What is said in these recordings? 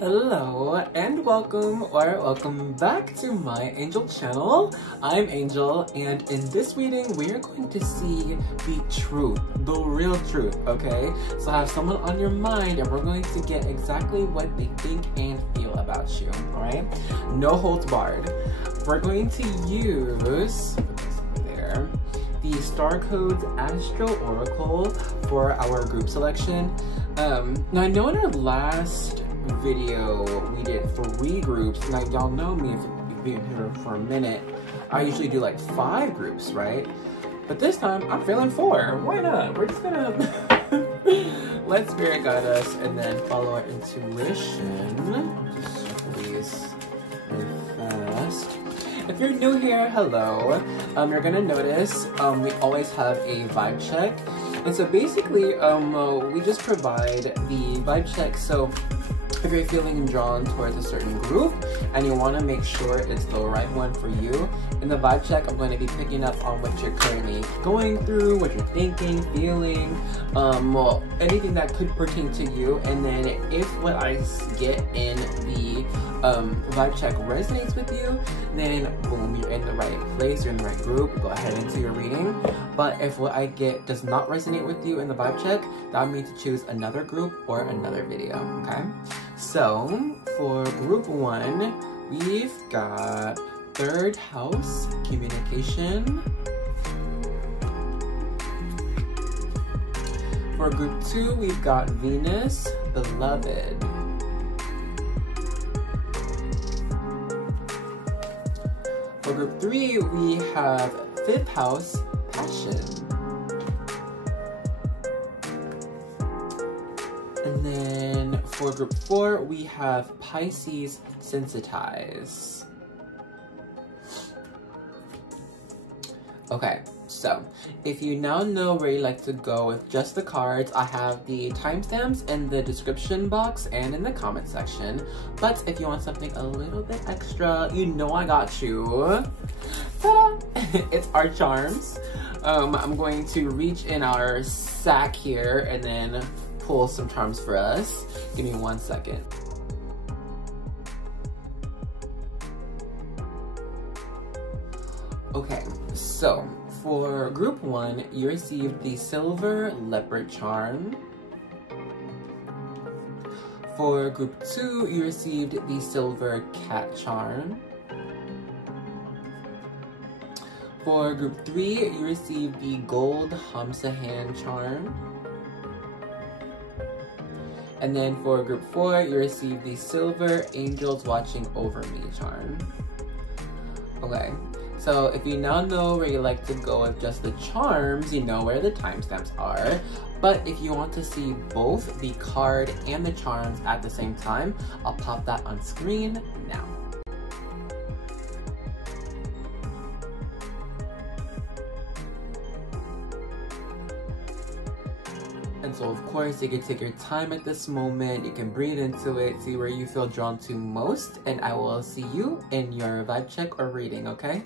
Hello and welcome back to MyAngelChannel. I'm Angel, and in this reading we are going to see the truth, the real truth, okay? So I have someone on your mind and we're going to get exactly what they think and feel about you, alright? No holds barred. We're going to use, there, the Star Codes Astro Oracle for our group selection. Now I know in our last video we did 3 groups. Now y'all know me if you've been here for a minute. I usually do like 5 groups, right? But this time I'm feeling 4. Why not? We're just gonna let spirit guide us and then follow our intuition. Just shuffle these really fast. If you're new here, hello. You're gonna notice we always have a vibe check. And so basically, we just provide the vibe check. So if you're feeling drawn towards a certain group and you want to make sure it's the right one for you, in the vibe check, I'm going to be picking up on what you're currently going through, what you're thinking, feeling, well, anything that could pertain to you. And then if what I get in the vibe check resonates with you, then boom, you're in the right place, you're in the right group, go ahead into your reading. But if what I get does not resonate with you in the vibe check, that means to choose another group or another video, okay? So for group 1, we've got 3rd house, communication. For group 2, we've got Venus, beloved. For group 3, we have 5th house, passion. And then for group 4, we have Pisces, sensitize. Okay, so if you now know where you like to go with just the cards, I have the timestamps in the description box and in the comment section. But if you want something a little bit extra, you know I got you. Ta-da! It's our charms. I'm going to reach in our sack here and then pull some charms for us. Give me 1 second. Okay, so for group 1, you received the silver leopard charm. For group 2, you received the silver cat charm. For group 3, you received the gold Hamsa hand charm. And then for group 4, you received the silver angels watching over me charm. Okay, so if you now know where you like to go with just the charms, you know where the timestamps are. But if you want to see both the card and the charms at the same time, I'll pop that on screen now. And so of course, you can take your time at this moment, you can breathe into it, see where you feel drawn to most, and I will see you in your vibe check or reading, okay?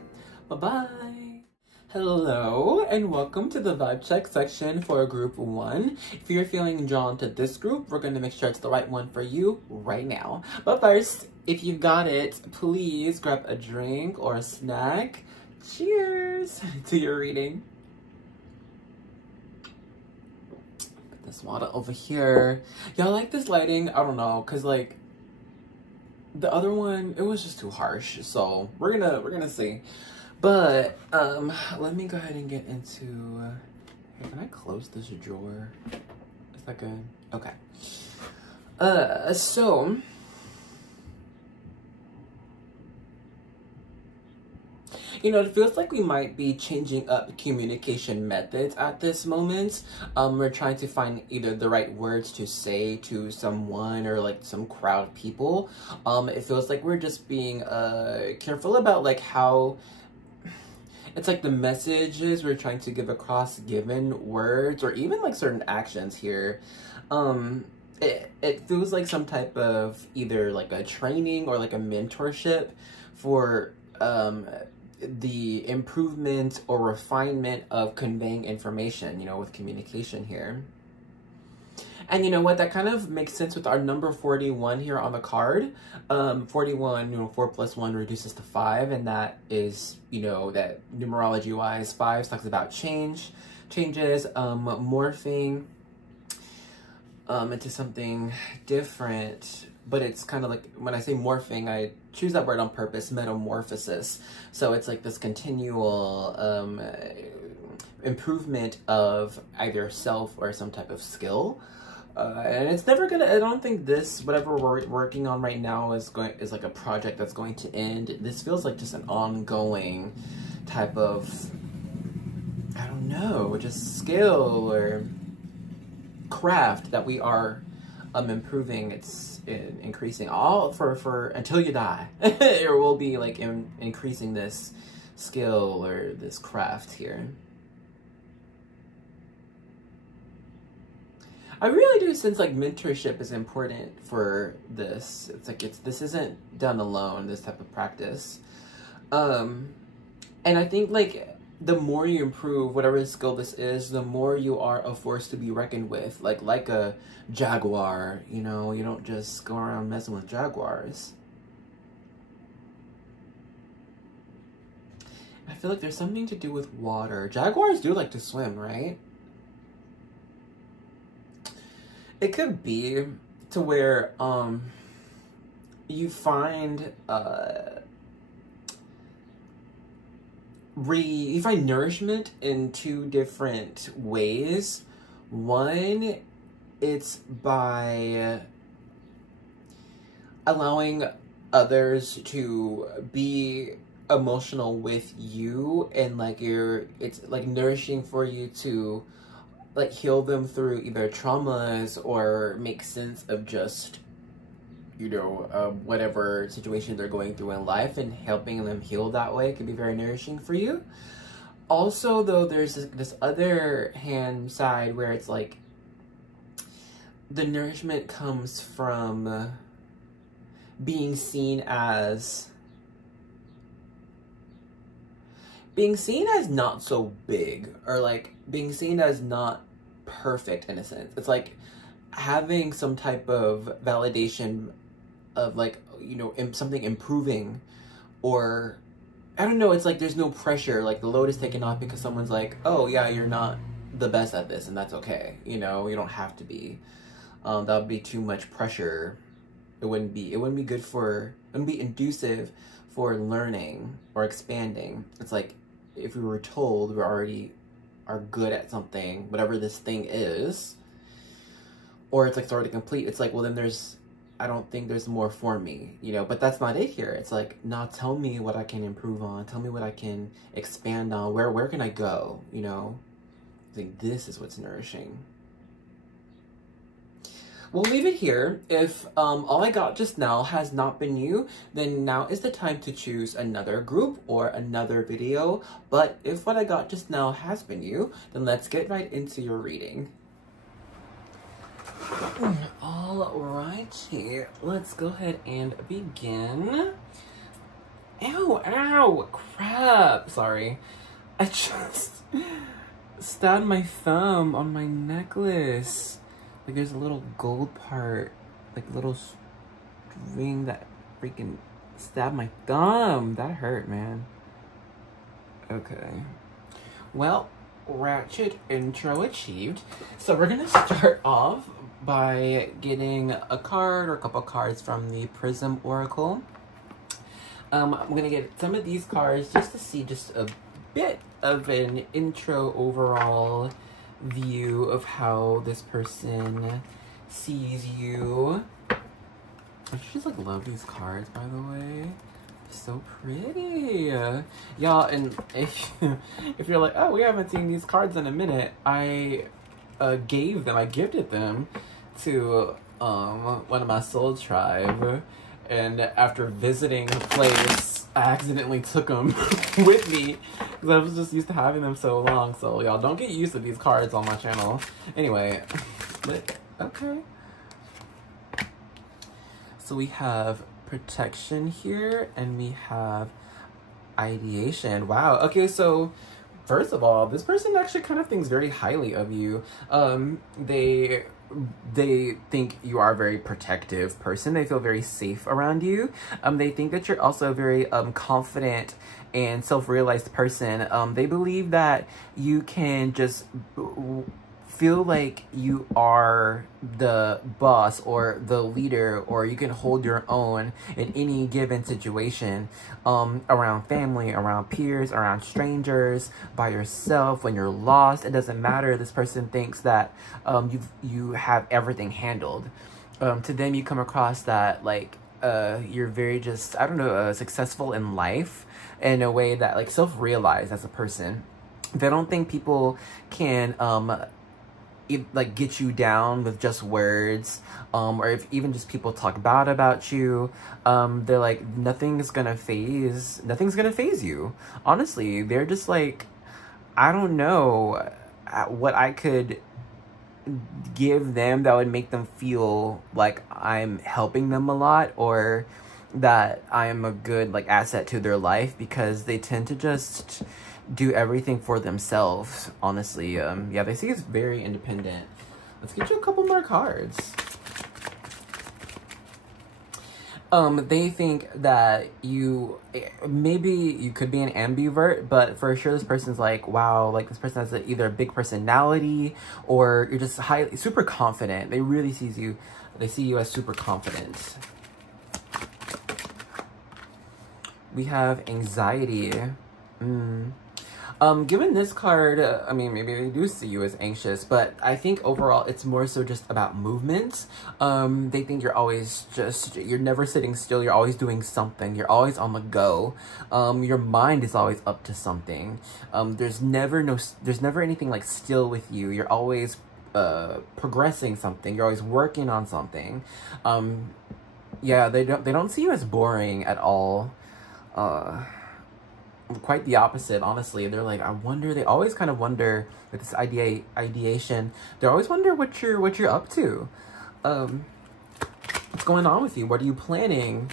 Bye-bye! Hello, and welcome to the vibe check section for group 1. If you're feeling drawn to this group, we're going to make sure it's the right one for you right now. But first, if you've got it, please grab a drink or a snack. Cheers to your reading. This water over here. Y'all like this lighting? I don't know, cause like the other one, it was just too harsh. So we're gonna see. But let me go ahead and get into. Hey, can I close this drawer? Is that good? Okay. So. You know, it feels like we might be changing up communication methods at this moment. We're trying to find either the right words to say to someone or like some crowd of people. It feels like we're just being careful about like how it's like the messages we're trying to give across given words or even like certain actions here. It feels like some type of either like a training or like a mentorship for the improvement or refinement of conveying information, you know, with communication here. And you know what? That kind of makes sense with our number 41 here on the card. 41, you know, 4 plus 1 reduces to 5. And that is, you know, that numerology-wise, 5 talks about changes, morphing into something different. But it's kind of like, when I say morphing, I choose that word on purpose, metamorphosis. So it's like this continual improvement of either self or some type of skill. And it's never gonna, I don't think this, whatever we're working on right now is like a project that's going to end. This feels like just an ongoing type of, I don't know, just skill or craft that we are improving. It's increasing all for until you die. It will be like increasing this skill or this craft here. I really do sense like mentorship is important for this. It's like this isn't done alone, this type of practice. And I think like the more you improve whatever skill this is, the more you are a force to be reckoned with. Like a jaguar, you know, you don't just go around messing with jaguars. I feel like there's something to do with water. Jaguars do like to swim, right? It could be to where you find you find nourishment in 2 different ways. One, it's by allowing others to be emotional with you, and like it's like nourishing for you to like heal them through either traumas or make sense of just, you know, whatever situation they're going through in life, and helping them heal that way can be very nourishing for you. Also, though, there's this other hand side where it's like the nourishment comes from being seen as not so big, or like being seen as not perfect in a sense. It's like having some type of validation of like, you know, something improving, or I don't know, it's like there's no pressure, like the load is taken off because someone's like, oh yeah, you're not the best at this, and that's okay, you know, you don't have to be. That would be too much pressure. It wouldn't be good for, it wouldn't be inducive for learning or expanding. It's like if we were told we already are good at something, whatever this thing is, or it's like it's already complete, it's like, well then I don't think there's more for me, you know, but that's not it here. It's like, nah, tell me what I can improve on, tell me what I can expand on, where can I go, you know? I think this is what's nourishing. We'll leave it here. If all I got just now has not been you, then now is the time to choose another group or another video. But if what I got just now has been you, then let's get right into your reading. Alrighty, let's go ahead and begin. Ow, crap. Sorry. I just stabbed my thumb on my necklace. Like there's a little gold part, like a little string that freaking stabbed my thumb. That hurt, man. Okay. Well, ratchet intro achieved. So we're gonna start off by getting a card or a couple cards from the Prism Oracle. I'm gonna get some of these cards just to see just a bit of an intro overall view of how this person sees you. I just like love these cards, by the way. So pretty. Y'all, and if you're like, oh, we haven't seen these cards in a minute, I gifted them to one of my soul tribe, and after visiting the place, I accidentally took them with me because I was just used to having them so long. So y'all don't get used to these cards on my channel. Anyway, but okay. So we have protection here, and we have ideation. Wow. Okay, so first of all, this person actually kind of thinks very highly of you. They they think you are a very protective person. They feel very safe around you. They think that you're also a very confident and self-realized person. They believe that you can just feel like you are the boss or the leader, or you can hold your own in any given situation, around family, around peers, around strangers, by yourself, when you're lost. It doesn't matter. This person thinks that you have everything handled. To them, you come across that like you're very just, I don't know, successful in life in a way that like self-realized as a person. They don't think people can like get you down with just words, or if even just people talk bad about you, they're like, nothing's gonna phase you. Honestly, they're just like, I don't know what I could give them that would make them feel like I'm helping them a lot, or that I am a good like asset to their life, because they tend to just do everything for themselves, honestly. Yeah, they see it's very independent. Let's get you a couple more cards. They think that maybe you could be an ambivert, but for sure this person's like, wow, like this person has either a big personality, or you're just super confident. They really see you as super confident. We have anxiety. Given this card, I mean, maybe they do see you as anxious, but I think overall it's more so just about movement. They think you're never sitting still. You're always doing something. You're always on the go. Your mind is always up to something. There's never anything like still with you. You're always progressing something. You're always working on something. Yeah, they don't see you as boring at all. Quite the opposite, honestly. They're like, they always kind of wonder with this ideation. They always wonder what you're up to. What's going on with you? What are you planning?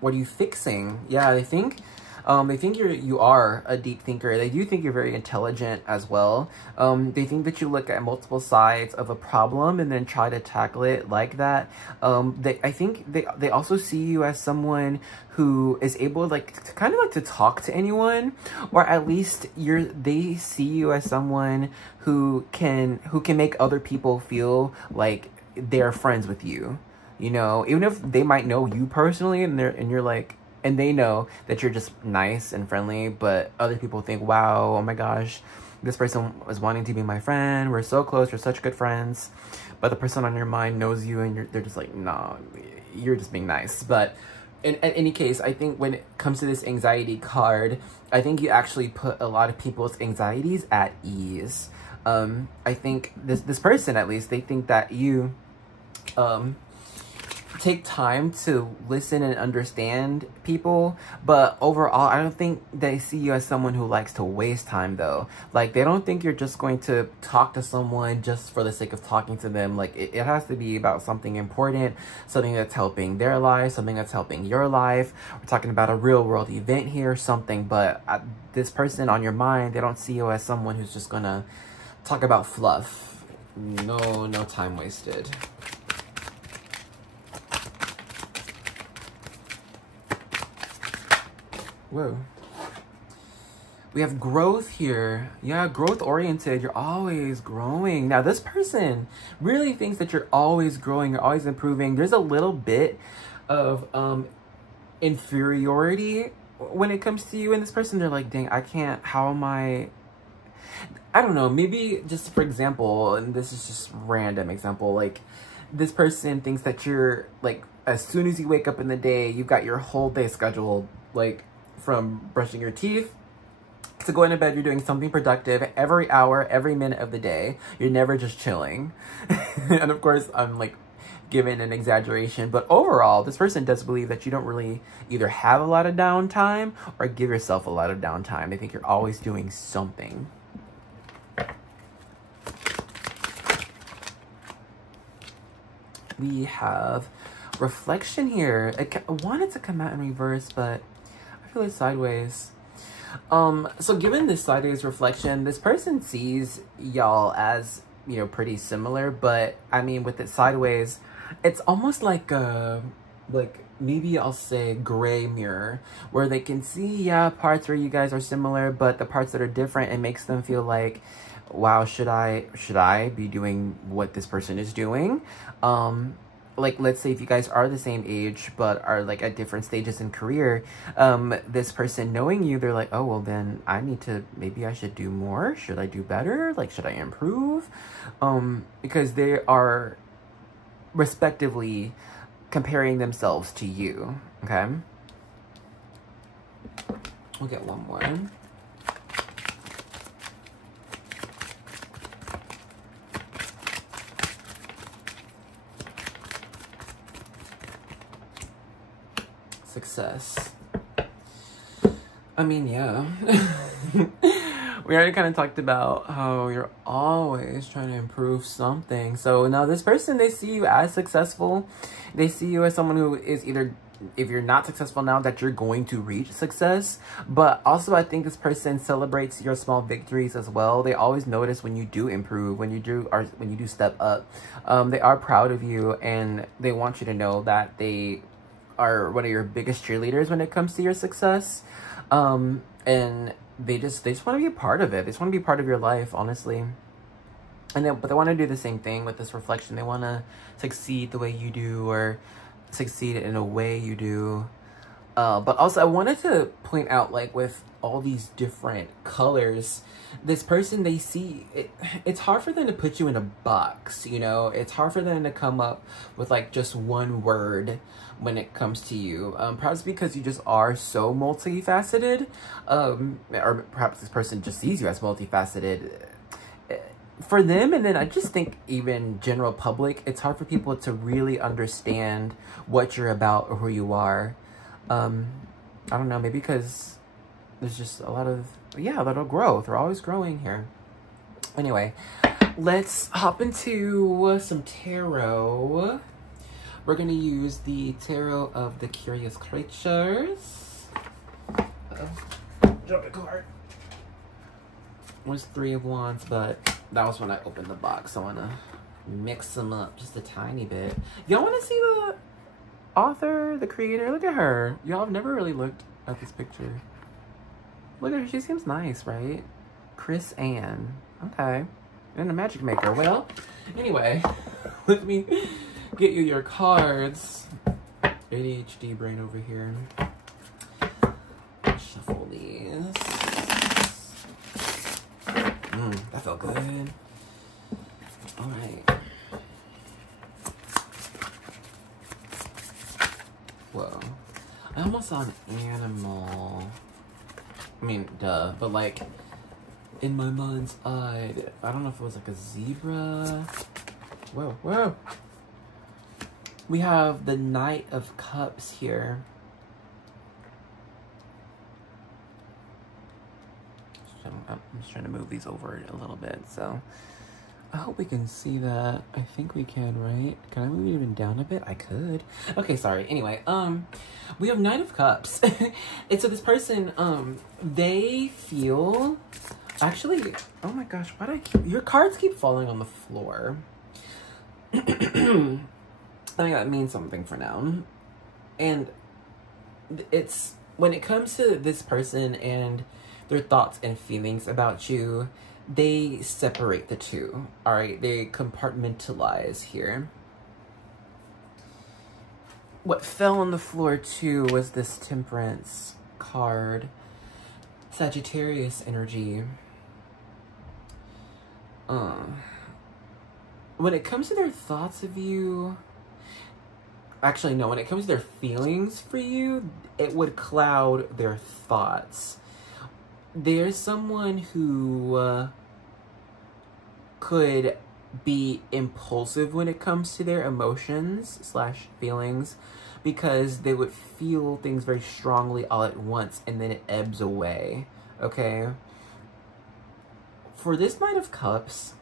What are you fixing? Yeah, they think you are a deep thinker. They do think you're very intelligent as well. They think that you look at multiple sides of a problem and then try to tackle it like that. I think they also see you as someone who is able to talk to anyone, or at least they see you as someone who can make other people feel like they're friends with you. You know, even if they might know you personally, and you're like, and they know that you're just nice and friendly, but other people think, wow, oh my gosh, this person was wanting to be my friend. We're so close. We're such good friends. But the person on your mind knows you, and they're just like, nah, you're just being nice. But in any case, I think when it comes to this anxiety card, I think you actually put a lot of people's anxieties at ease. I think this person, at least, they think that you take time to listen and understand people, but overall I don't think they see you as someone who likes to waste time, though. Like, they don't think you're just going to talk to someone just for the sake of talking to them. Like, it has to be about something important, something that's helping their life, something that's helping your life. We're talking about a real world event here, something. But this person on your mind, they don't see you as someone who's just gonna talk about fluff. No time wasted. Whoa. We have growth here. Yeah, growth oriented. You're always growing. Now, this person really thinks that you're always growing, you're always improving. There's a little bit of inferiority when it comes to you and this person. They're like, dang, I can't, how am I don't know, maybe just for example, and this is just random example, like this person thinks that you're like, as soon as you wake up in the day, you've got your whole day scheduled, like from brushing your teeth to going to bed, you're doing something productive every hour, every minute of the day. You're never just chilling. And of course, I'm like giving an exaggeration, but overall, this person does believe that you don't really either have a lot of downtime or give yourself a lot of downtime. They think you're always doing something. We have reflection here. I wanted to come out in reverse, but I feel it's sideways. So given this sideways reflection, this person sees y'all as you know, pretty similar, but I mean, with it sideways, it's almost like maybe I'll say gray mirror, where they can see, yeah, parts where you guys are similar, but the parts that are different, it makes them feel like, wow, should I be doing what this person is doing? Like, let's say if you guys are the same age, but are like at different stages in career, this person knowing you, they're like, oh, well then maybe I should do more. Should I do better? Like, should I improve? Because they are respectively comparing themselves to you, okay? We'll get one more. Success. I mean, yeah. We already kind of talked about how you're always trying to improve something. So now this person, they see you as successful. They see you as someone who is either, if you're not successful now, that you're going to reach success. But also, I think this person celebrates your small victories as well. They always notice when you do improve, when you do step up. They are proud of you, and they want you to know that they are one of your biggest cheerleaders when it comes to your success. And they just want to be a part of it. They just want to be part of your life, honestly. But they want to do the same thing with this reflection. They want to succeed the way you do, or succeed in a way you do. But also, I wanted to point out, like, with all these different colors, this person, they see it, it's hard for them to put you in a box, you know? It's hard for them to come up with, like, just one word when it comes to you. Perhaps because you just are so multifaceted, or perhaps this person just sees you as multifaceted. For them, and then I just think even general public, it's hard for people to really understand what you're about or who you are. I don't know, maybe because there's just a lot of growth. We're always growing here. Anyway, let's hop into some tarot. We're going to use the Tarot of the Curious Creatures. Drop a card. It was 3 of Wands, but that was when I opened the box. I want to mix them up just a tiny bit. Y'all want to see the author, the creator? Look at her. Y'all have never really looked at this picture. Look at her. She seems nice, right? Chris Ann. Okay. And a magic maker. Well, anyway, let me get you your cards. ADHD brain over here. Shuffle these. That felt good. All right. Whoa. I almost saw an animal. I mean, duh. But, like, in my mind's eye, I don't know if it was like a zebra. Whoa, whoa. We have the Knight of Cups here. I'm just trying to move these over a little bit, so I hope we can see that. I think we can, right? Can I move it even down a bit? I could. Okay, sorry. Anyway, we have Knight of Cups. And so this person, they feel, actually, oh my gosh, why do I keep, your cards keep falling on the floor. I think that means something for now. And it's, when it comes to this person and their thoughts and feelings about you, they separate the two, all right? They compartmentalize here. What fell on the floor too was this Temperance card. Sagittarius energy. When it comes to their thoughts of you, actually no, when it comes to their feelings for you, it would cloud their thoughts. There's someone who could be impulsive when it comes to their emotions / feelings, because they would feel things very strongly all at once and then it ebbs away, okay? For this Knight of Cups,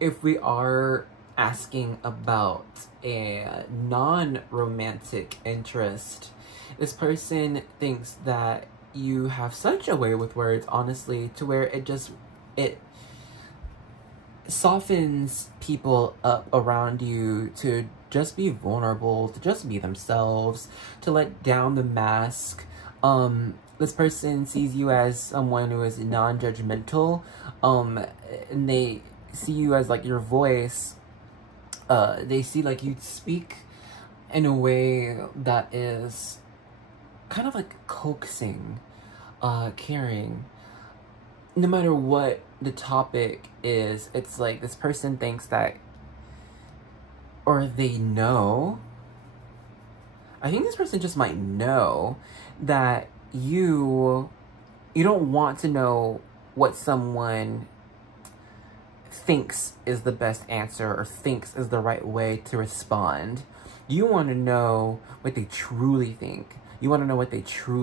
if we are asking about a non-romantic interest, this person thinks that you have such a way with words, honestly, to where softens people up around you to just be vulnerable, to just be themselves, to let down the mask. This person sees you as someone who is non-judgmental, and they see you as like your voice. They see like you speak in a way that is kind of like coaxing, caring. No matter what the topic is, it's like this person thinks that, or they know, I think this person just might know that you don't want to know what someone thinks is the best answer or thinks is the right way to respond. You want to know what they truly think. You want to know what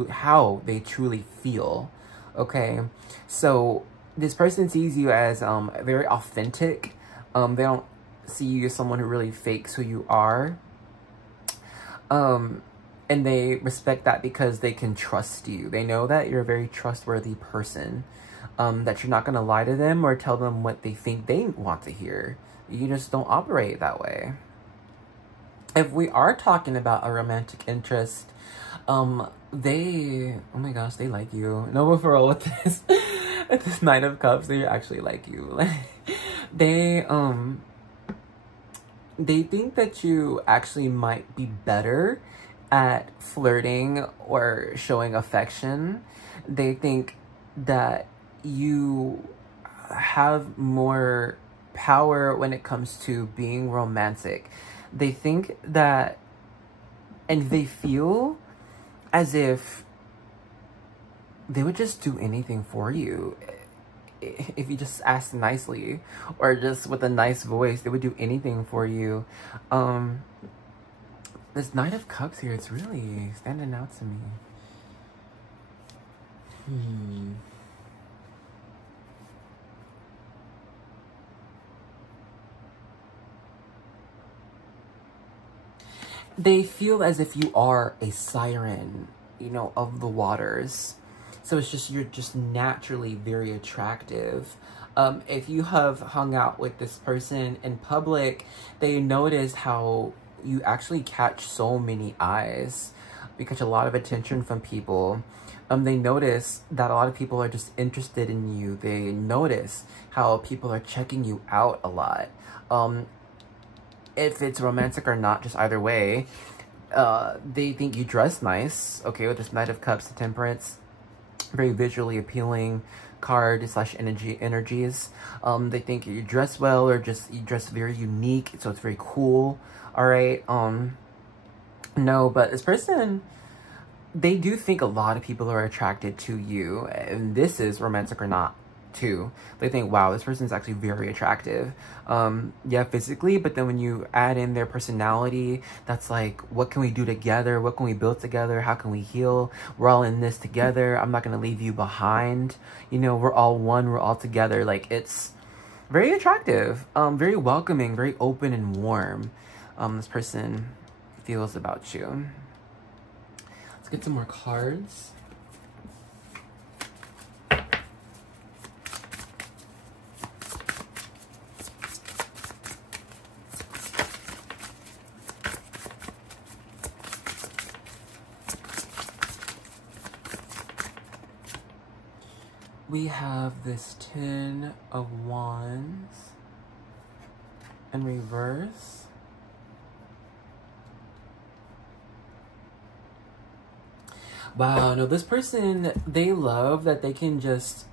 how they truly feel. Okay, so this person sees you as very authentic. They don't see you as someone who really fakes who you are. And they respect that because they can trust you. They know that you're a very trustworthy person. That you're not going to lie to them or tell them what they think they want to hear. You just don't operate that way. If we are talking about a romantic interest, oh my gosh, they like you. No, but for real, with this, with this Knight of Cups, they actually like you. They think that you actually might be better at flirting or showing affection. They think that you have more power when it comes to being romantic. They think that, and they feel as if they would just do anything for you. If you just ask nicely or just with a nice voice, they would do anything for you. This Knight of Cups here, it's really standing out to me. They feel as if you are a siren, you know, of the waters. So it's just, you're just naturally very attractive. If you have hung out with this person in public, they notice how you actually catch so many eyes. You catch a lot of attention from people. They notice that a lot of people are just interested in you. They notice how people are checking you out a lot. If it's romantic or not, just either way, they think you dress nice. Okay, with this Knight of Cups, the Temperance, very visually appealing card / energies. They think you dress well, or just you dress very unique, so it's very cool. All right. No, but this person, they do think a lot of people are attracted to you, and this is romantic or not too. They think, wow, this person is actually very attractive. Yeah, physically, but then when you add in their personality, that's like, what can we do together? What can we build together? How can we heal? We're all in this together. I'm not going to leave you behind. You know, we're all one. We're all together. Like, it's very attractive, very welcoming, very open and warm. This person feels about you. Let's get some more cards. We have this 10 of Wands in reverse. Wow, no, this person, they love that they can just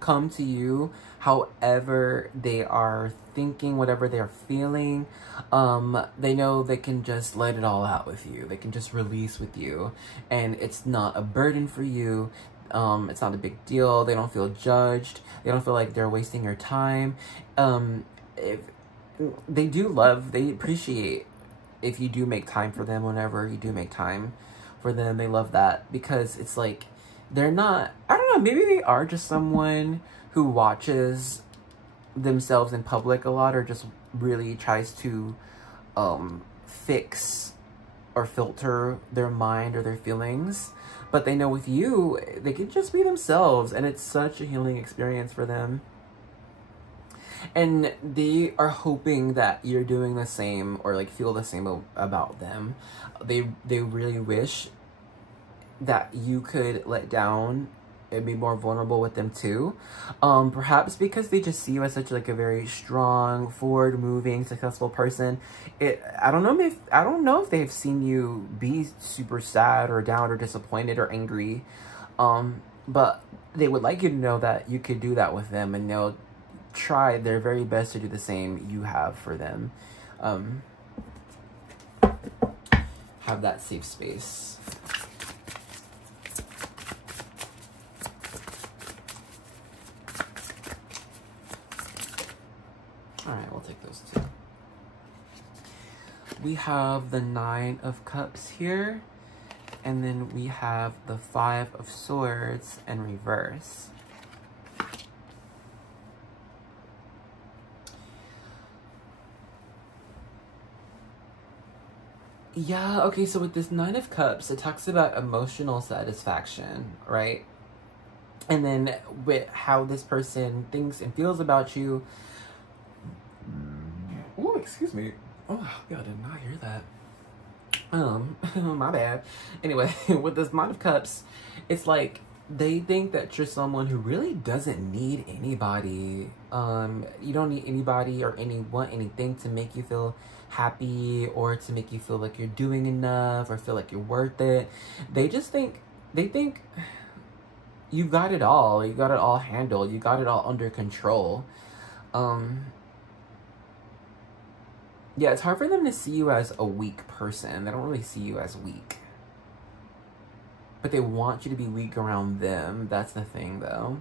come to you however they are thinking, whatever they're feeling. They know they can just let it all out with you. They can just release with you. And it's not a burden for you. It's not a big deal. They don't feel judged. They don't feel like they're wasting your time. If they appreciate if you do make time for them. Whenever you do make time for them, they love that, because it's like, they're not, I don't know, maybe they are just someone who watches themselves in public a lot, or just really tries to fix or filter their mind or their feelings. But they know with you, they can just be themselves, and it's such a healing experience for them. And they are hoping that you're doing the same or like feel the same about them. They really wish that you could let down and be more vulnerable with them too. Perhaps because they just see you as such like a very strong, forward-moving, successful person. I don't know if they've seen you be super sad or down or disappointed or angry. But they would like you to know that you could do that with them, and they'll try their very best to do the same you have for them. Have that safe space. All right, we'll take those two. We have the 9 of Cups here, and then we have the 5 of Swords in reverse. Yeah, okay, so with this 9 of Cups, it talks about emotional satisfaction, right? And then with how this person thinks and feels about you. Oh, excuse me. Oh, yeah, I did not hear that. My bad. Anyway, with this 9 of Cups, it's like they think that you're someone who really doesn't need anybody. You don't need anybody or want anything to make you feel happy or to make you feel like you're doing enough or feel like you're worth it. They think you got it all. You got it all handled. You got it all under control. Yeah, it's hard for them to see you as a weak person. They don't really see you as weak. But they want you to be weak around them. That's the thing, though.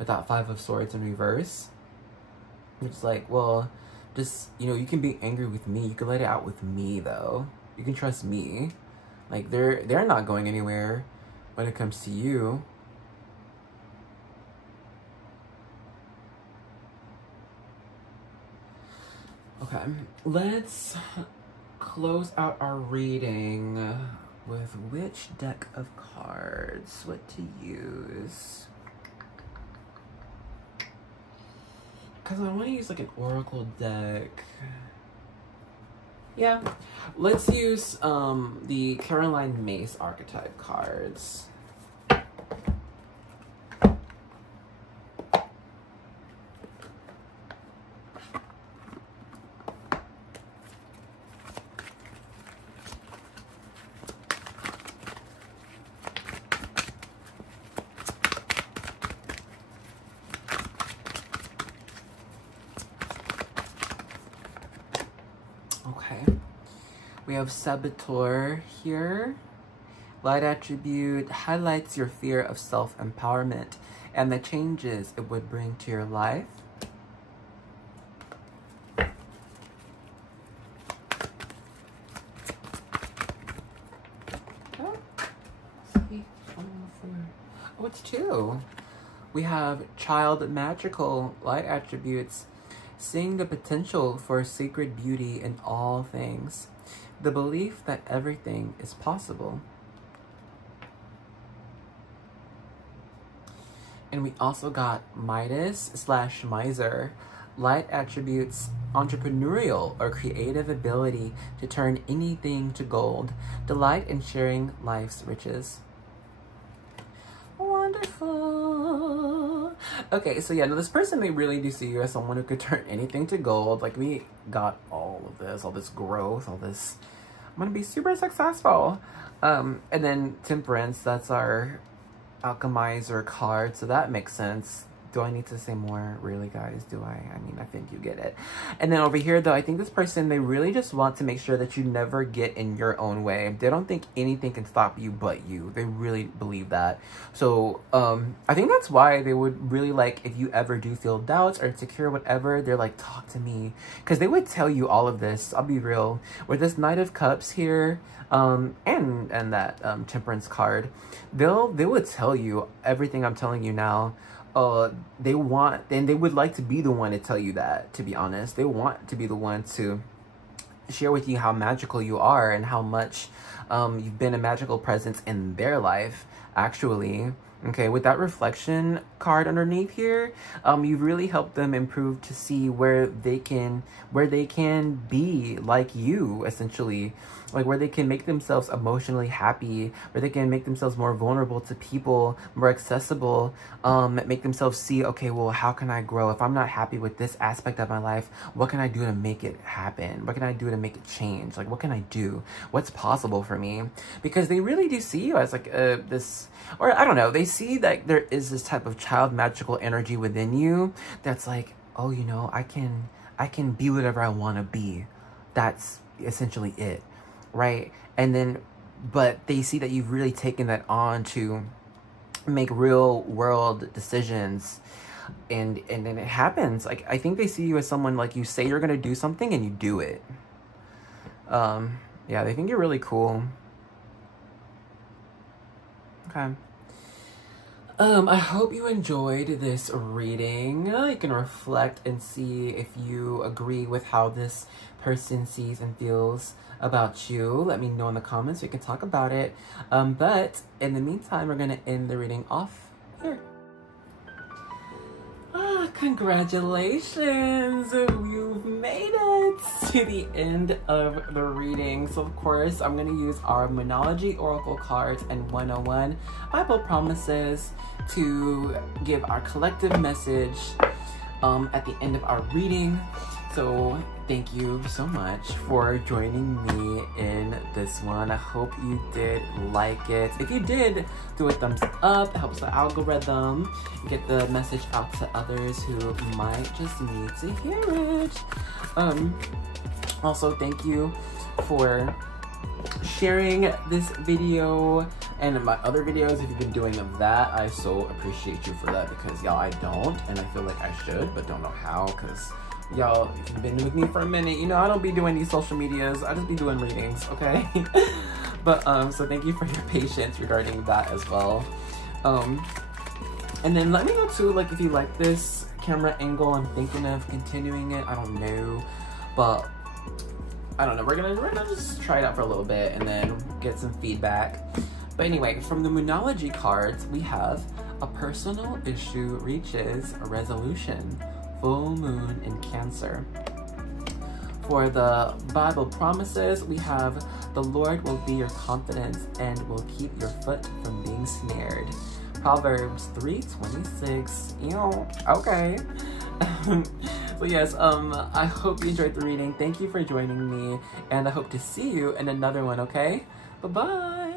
With that 5 of Swords in reverse. It's like, well, just, you know, you can be angry with me. You can let it out with me, though. You can trust me. Like, they're not going anywhere when it comes to you. Okay, let's close out our reading with which deck of cards, what to use. Because I want to use like an oracle deck. Yeah, let's use the Caroline Mace archetype cards. Okay, we have Saboteur here. Light attribute highlights your fear of self-empowerment and the changes it would bring to your life. Oh, it's 2. We have Child Magical. Light attributes seeing the potential for sacred beauty in all things. The belief that everything is possible. And we also got Midas/Miser. Light attributes entrepreneurial or creative ability to turn anything to gold. Delight in sharing life's riches. Wonderful. Okay, so yeah, no, this person, they really do see you as someone who could turn anything to gold. Like, we got all this growth, all this, I'm gonna be super successful. And then Temperance, that's our alchemizer card, so that makes sense. Do I need to say more? Really, guys? Do I? I mean, I think you get it. And then over here, though, I think this person, they really just want to make sure that you never get in your own way. They don't think anything can stop you but you. They really believe that. So, I think that's why they would really like, if you ever do feel doubts or insecure, whatever, they're like, talk to me. Because they would tell you all of this. I'll be real. With this Knight of Cups here, and that Temperance card, they would tell you everything I'm telling you now. They would like to be the one to tell you that, to be honest. They want to be the one to share with you how magical you are and how much you've been a magical presence in their life, actually. Okay, with that reflection, card underneath here, you've really helped them improve to see where they can be like you, essentially, like where they can make themselves emotionally happy, where they can make themselves more vulnerable to people, more accessible, make themselves see, okay, well, how can I grow? If I'm not happy with this aspect of my life, what can I do to make it happen? What can I do to make it change? Like, what can I do? What's possible for me? Because they really do see you as like this, or I don't know, they see that there is this type of child magical energy within you that's like, oh, you know, I can be whatever I want to be. That's essentially it, right? And then, but they see that you've really taken that on to make real world decisions, and then it happens. Like, I think they see you as someone, like, you say you're gonna do something and you do it. Yeah, they think you're really cool. Okay. I hope you enjoyed this reading. You can reflect and see if you agree with how this person sees and feels about you. Let me know in the comments so we can talk about it. But in the meantime, we're gonna end the reading off here. Congratulations! You've made it to the end of the reading. So of course, I'm gonna use our Monology Oracle cards and 101 Bible Promises to give our collective message at the end of our reading. So thank you so much for joining me in this one. I hope you did like it. If you did, do a thumbs up. It helps the algorithm get the message out to others who might just need to hear it. Also, thank you for sharing this video and my other videos. If you've been doing that, I so appreciate you for that, because y'all, I don't, and I feel like I should, but don't know how, because y'all, if you've been with me for a minute, you know I don't be doing these social medias. I just be doing readings, okay? But so thank you for your patience regarding that as well. And then let me know too, like, if you like this camera angle. I'm thinking of continuing it. I don't know, but I don't know. We're gonna just try it out for a little bit and then get some feedback. But anyway, from the Moonology cards, we have a personal issue reaches a resolution. Full moon in Cancer. For the Bible Promises, we have the Lord will be your confidence and will keep your foot from being snared. Proverbs 3:26. Okay. So yes, I hope you enjoyed the reading. Thank you for joining me, and I hope to see you in another one, okay? Bye-bye.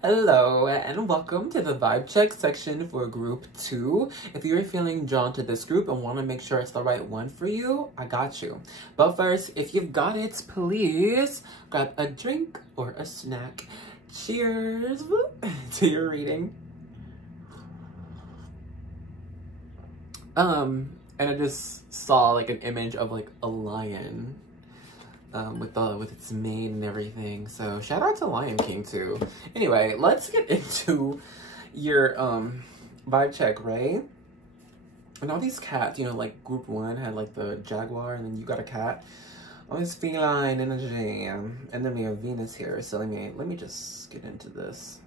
Hello, and welcome to the vibe check section for group 2. If you're feeling drawn to this group and want to make sure it's the right one for you, I got you. But first, if you've got it, please grab a drink or a snack. Cheers to your reading. And I just saw like an image of like a lion. With its mane and everything. So shout out to Lion King too. Anyway, let's get into your vibe check, right? And all these cats, you know, like group 1 had like the jaguar, and then you got a cat. All this feline energy, and then we have Venus here. So let me just get into this.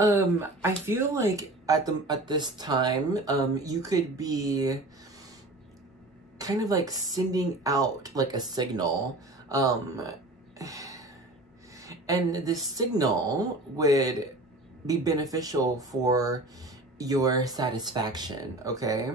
I feel like at this time, you could be kind of like sending out like a signal, and this signal would be beneficial for your satisfaction, okay?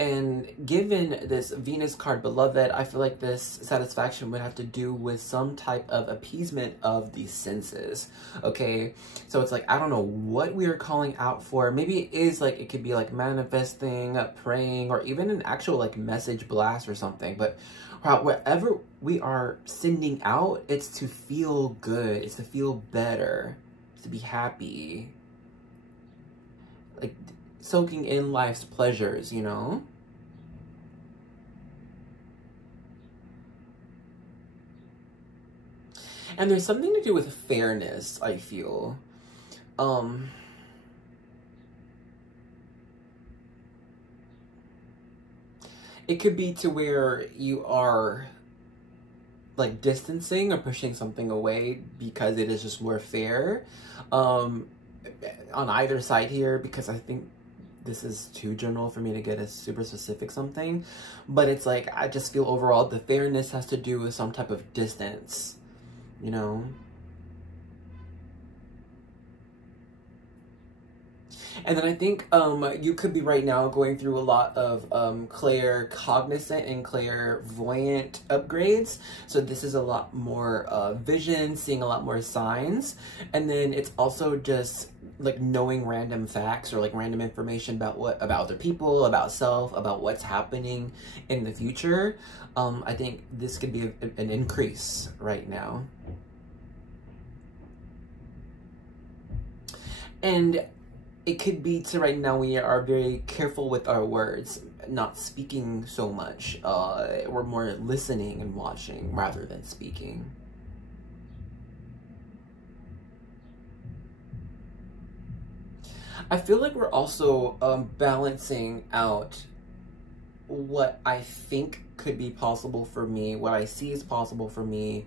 And given this Venus card, beloved, I feel like this satisfaction would have to do with some type of appeasement of the senses, okay? So it's like, I don't know what we are calling out for. Maybe it is like, it could be like manifesting, praying, or even an actual like message blast or something. But whatever we are sending out, it's to feel good. It's to feel better. It's to be happy. Like, soaking in life's pleasures, you know? And there's something to do with fairness, I feel. It could be to where you are like distancing or pushing something away because it is just more fair on either side here, because I think this is too general for me to get a super specific something. But it's like, I just feel overall the fairness has to do with some type of distance, you know? And then I think you could be right now going through a lot of claircognizant and clairvoyant upgrades. So this is a lot more vision, seeing a lot more signs. And then it's also just like knowing random facts or like random information about other people, about self, about what's happening in the future. I think this could be an increase right now. And it could be to right now we are very careful with our words, not speaking so much. We're more listening and watching rather than speaking. I feel like we're also balancing out what I think could be possible for me, what I see is possible for me,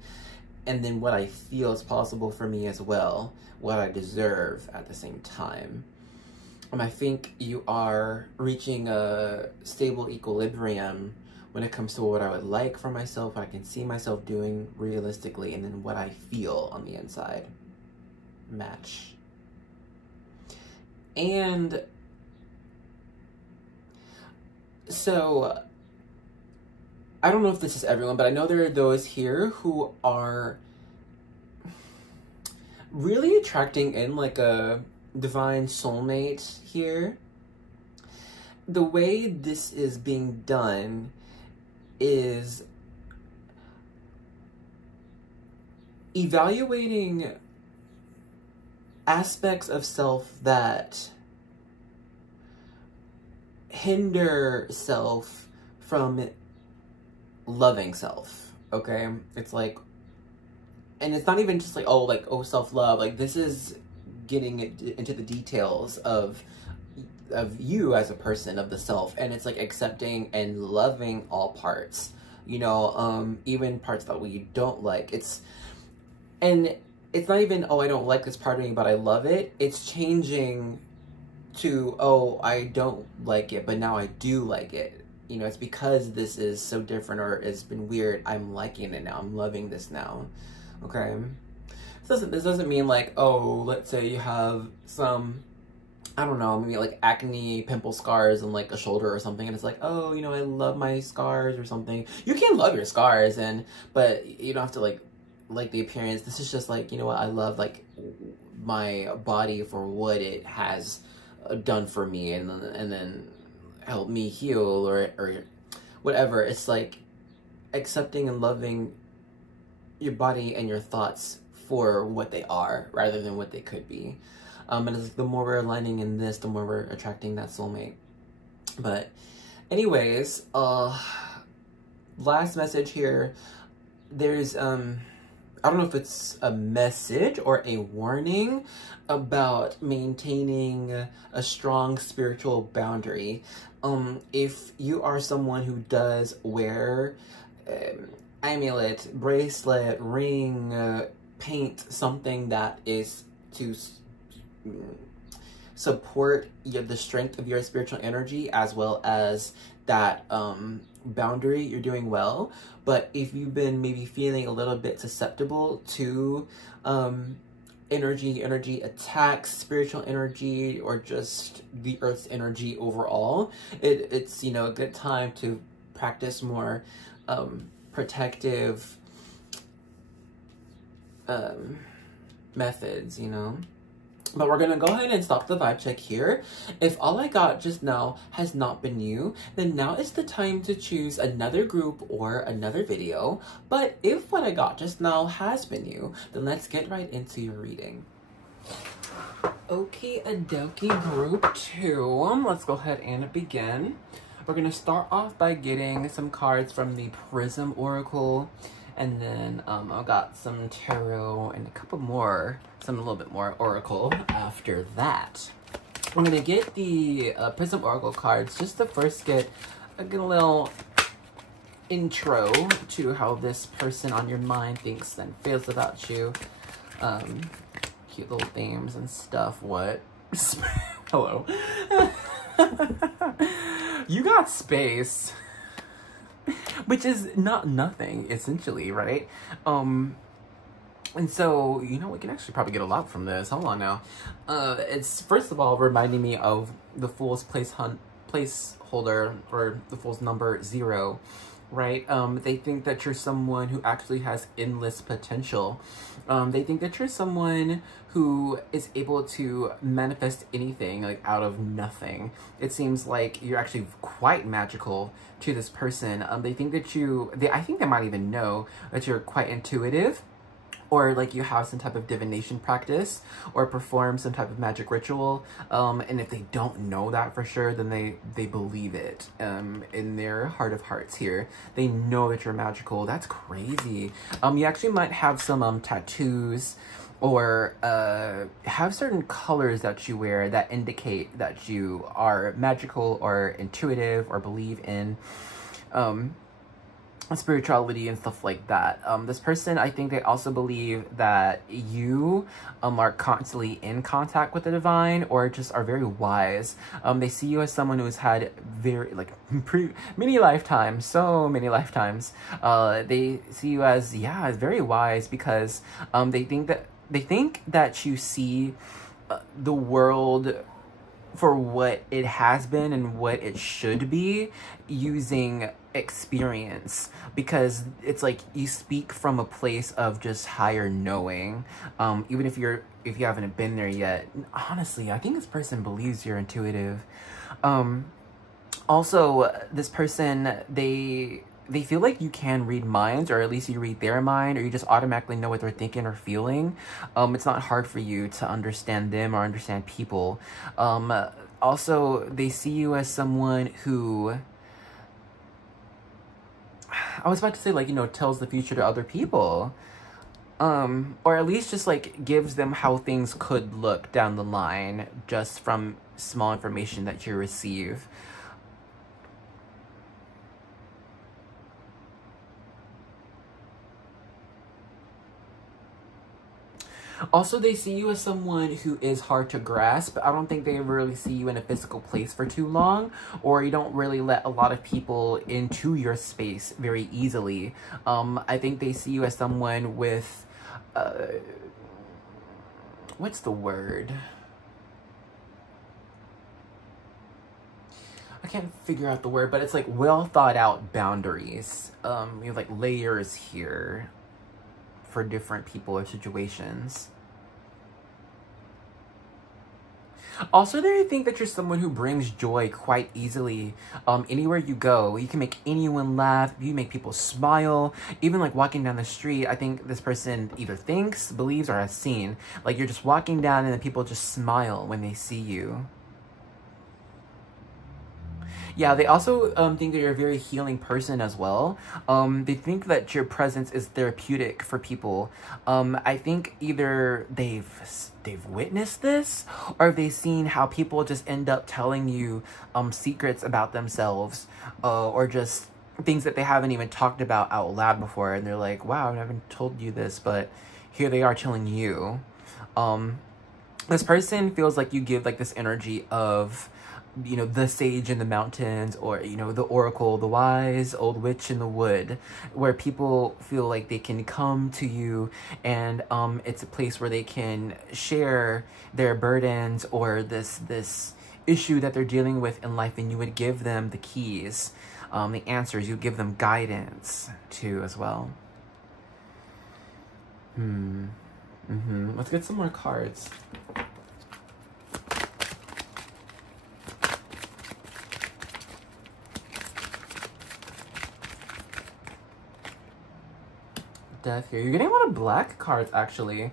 and then what I feel is possible for me as well, what I deserve at the same time. I think you are reaching a stable equilibrium when it comes to what I would like for myself, what I can see myself doing realistically, and then what I feel on the inside match. And so, I don't know if this is everyone, but I know there are those here who are really attracting in like a divine soulmate here. The way this is being done is evaluating aspects of self that hinder self from loving self, okay? It's like, and it's not even just like, oh, self-love. Like, this is getting into the details of you as a person, of the self, and it's like accepting and loving all parts, you know, even parts that we don't like. It's not even, oh, I don't like this part of me, but I love it. It's changing to, oh, I don't like it, but now I do like it. You know, it's because this is so different or it's been weird, I'm liking it now, I'm loving this now, okay? This doesn't mean like, oh, let's say you have some, I don't know, maybe like acne, pimple scars on like a shoulder or something, and it's like, oh, you know, I love my scars or something. You can love your scars, but you don't have to like the appearance. This is just like, you know what, I love like my body for what it has done for me, and then help me heal or whatever. It's like accepting and loving your body and your thoughts for what they are rather than what they could be. And it's like the more we're aligning in this, the more we're attracting that soulmate. But anyways, last message here. There's I don't know if it's a message or a warning about maintaining a strong spiritual boundary. If you are someone who does wear amulet, bracelet, ring, paint, something that is to support the strength of your spiritual energy as well as that boundary, you're doing well. But if you've been maybe feeling a little bit susceptible to energy attacks, spiritual energy, or just the earth's energy overall, it's, you know, a good time to practice more protective methods, you know. But we're gonna go ahead and stop the vibe check here. If all I got just now has not been you, then now is the time to choose another group or another video. But if what I got just now has been you, then let's get right into your reading. Okie dokie, group 2. Let's go ahead and begin. We're gonna start off by getting some cards from the Prism Oracle. And then I got some tarot and a couple more, a little bit more oracle after that. I'm going to get the Prism Oracle cards just to first get a little intro to how this person on your mind thinks and feels about you. Cute little themes and stuff. What? Hello. You got space. Which is not nothing, essentially, right? And so, you know, we can actually probably get a lot from this. Hold on now. It's, first of all, reminding me of the Fool's placeholder, or the Fool's number 0, right? They think that you're someone who actually has endless potential. They think that you're someone who is able to manifest anything, like, out of nothing. It seems like you're actually quite magical to this person. They think that I think they might even know that you're quite intuitive, or like you have some type of divination practice, or perform some type of magic ritual. And if they don't know that for sure, then they believe it in their heart of hearts here. They know that you're magical. That's crazy. You actually might have some tattoos, or have certain colors that you wear that indicate that you are magical or intuitive or believe in spirituality and stuff like that. This person, I think they also believe that you are constantly in contact with the divine, or just are very wise. They see you as someone who's had many lifetimes, so many lifetimes. They see you as, yeah, as very wise, because they think that you see the world for what it has been and what it should be, using experience, because it's like you speak from a place of just higher knowing, even if you haven't been there yet. Honestly, I think this person believes you're intuitive. Also, this person, they feel like you can read minds, or at least you read their mind, or you just automatically know what they're thinking or feeling. It's not hard for you to understand them or understand people. Also, they see you as someone who, I was about to say, like, you know, tells the future to other people. Or at least just, like, gives them how things could look down the line, just from small information that you receive. Also, they see you as someone who is hard to grasp. I don't think they really see you in a physical place for too long, or you don't really let a lot of people into your space very easily. I think they see you as someone with, what's the word? I can't figure out the word, but it's like well thought out boundaries. You have like layers here for different people or situations. Also, they think that you're someone who brings joy quite easily. Anywhere you go, you can make anyone laugh, you make people smile. Even like walking down the street, I think this person either thinks, believes, or has seen. Like you're just walking down and then people just smile when they see you. Yeah, they also think that you're a very healing person as well. They think that your presence is therapeutic for people. I think either they've witnessed this, or they've seen how people just end up telling you secrets about themselves, or just things that they haven't even talked about out loud before, and they're like, wow, I haven't told you this, but here they are telling you. This person feels like you give like this energy of, you know, the sage in the mountains, or, you know, the oracle, the wise old witch in the wood, where people feel like they can come to you, and it's a place where they can share their burdens or this issue that they're dealing with in life, and you would give them the keys, the answers. You give them guidance too as well. Let's get some more cards. Death here. You're getting a lot of black cards, actually.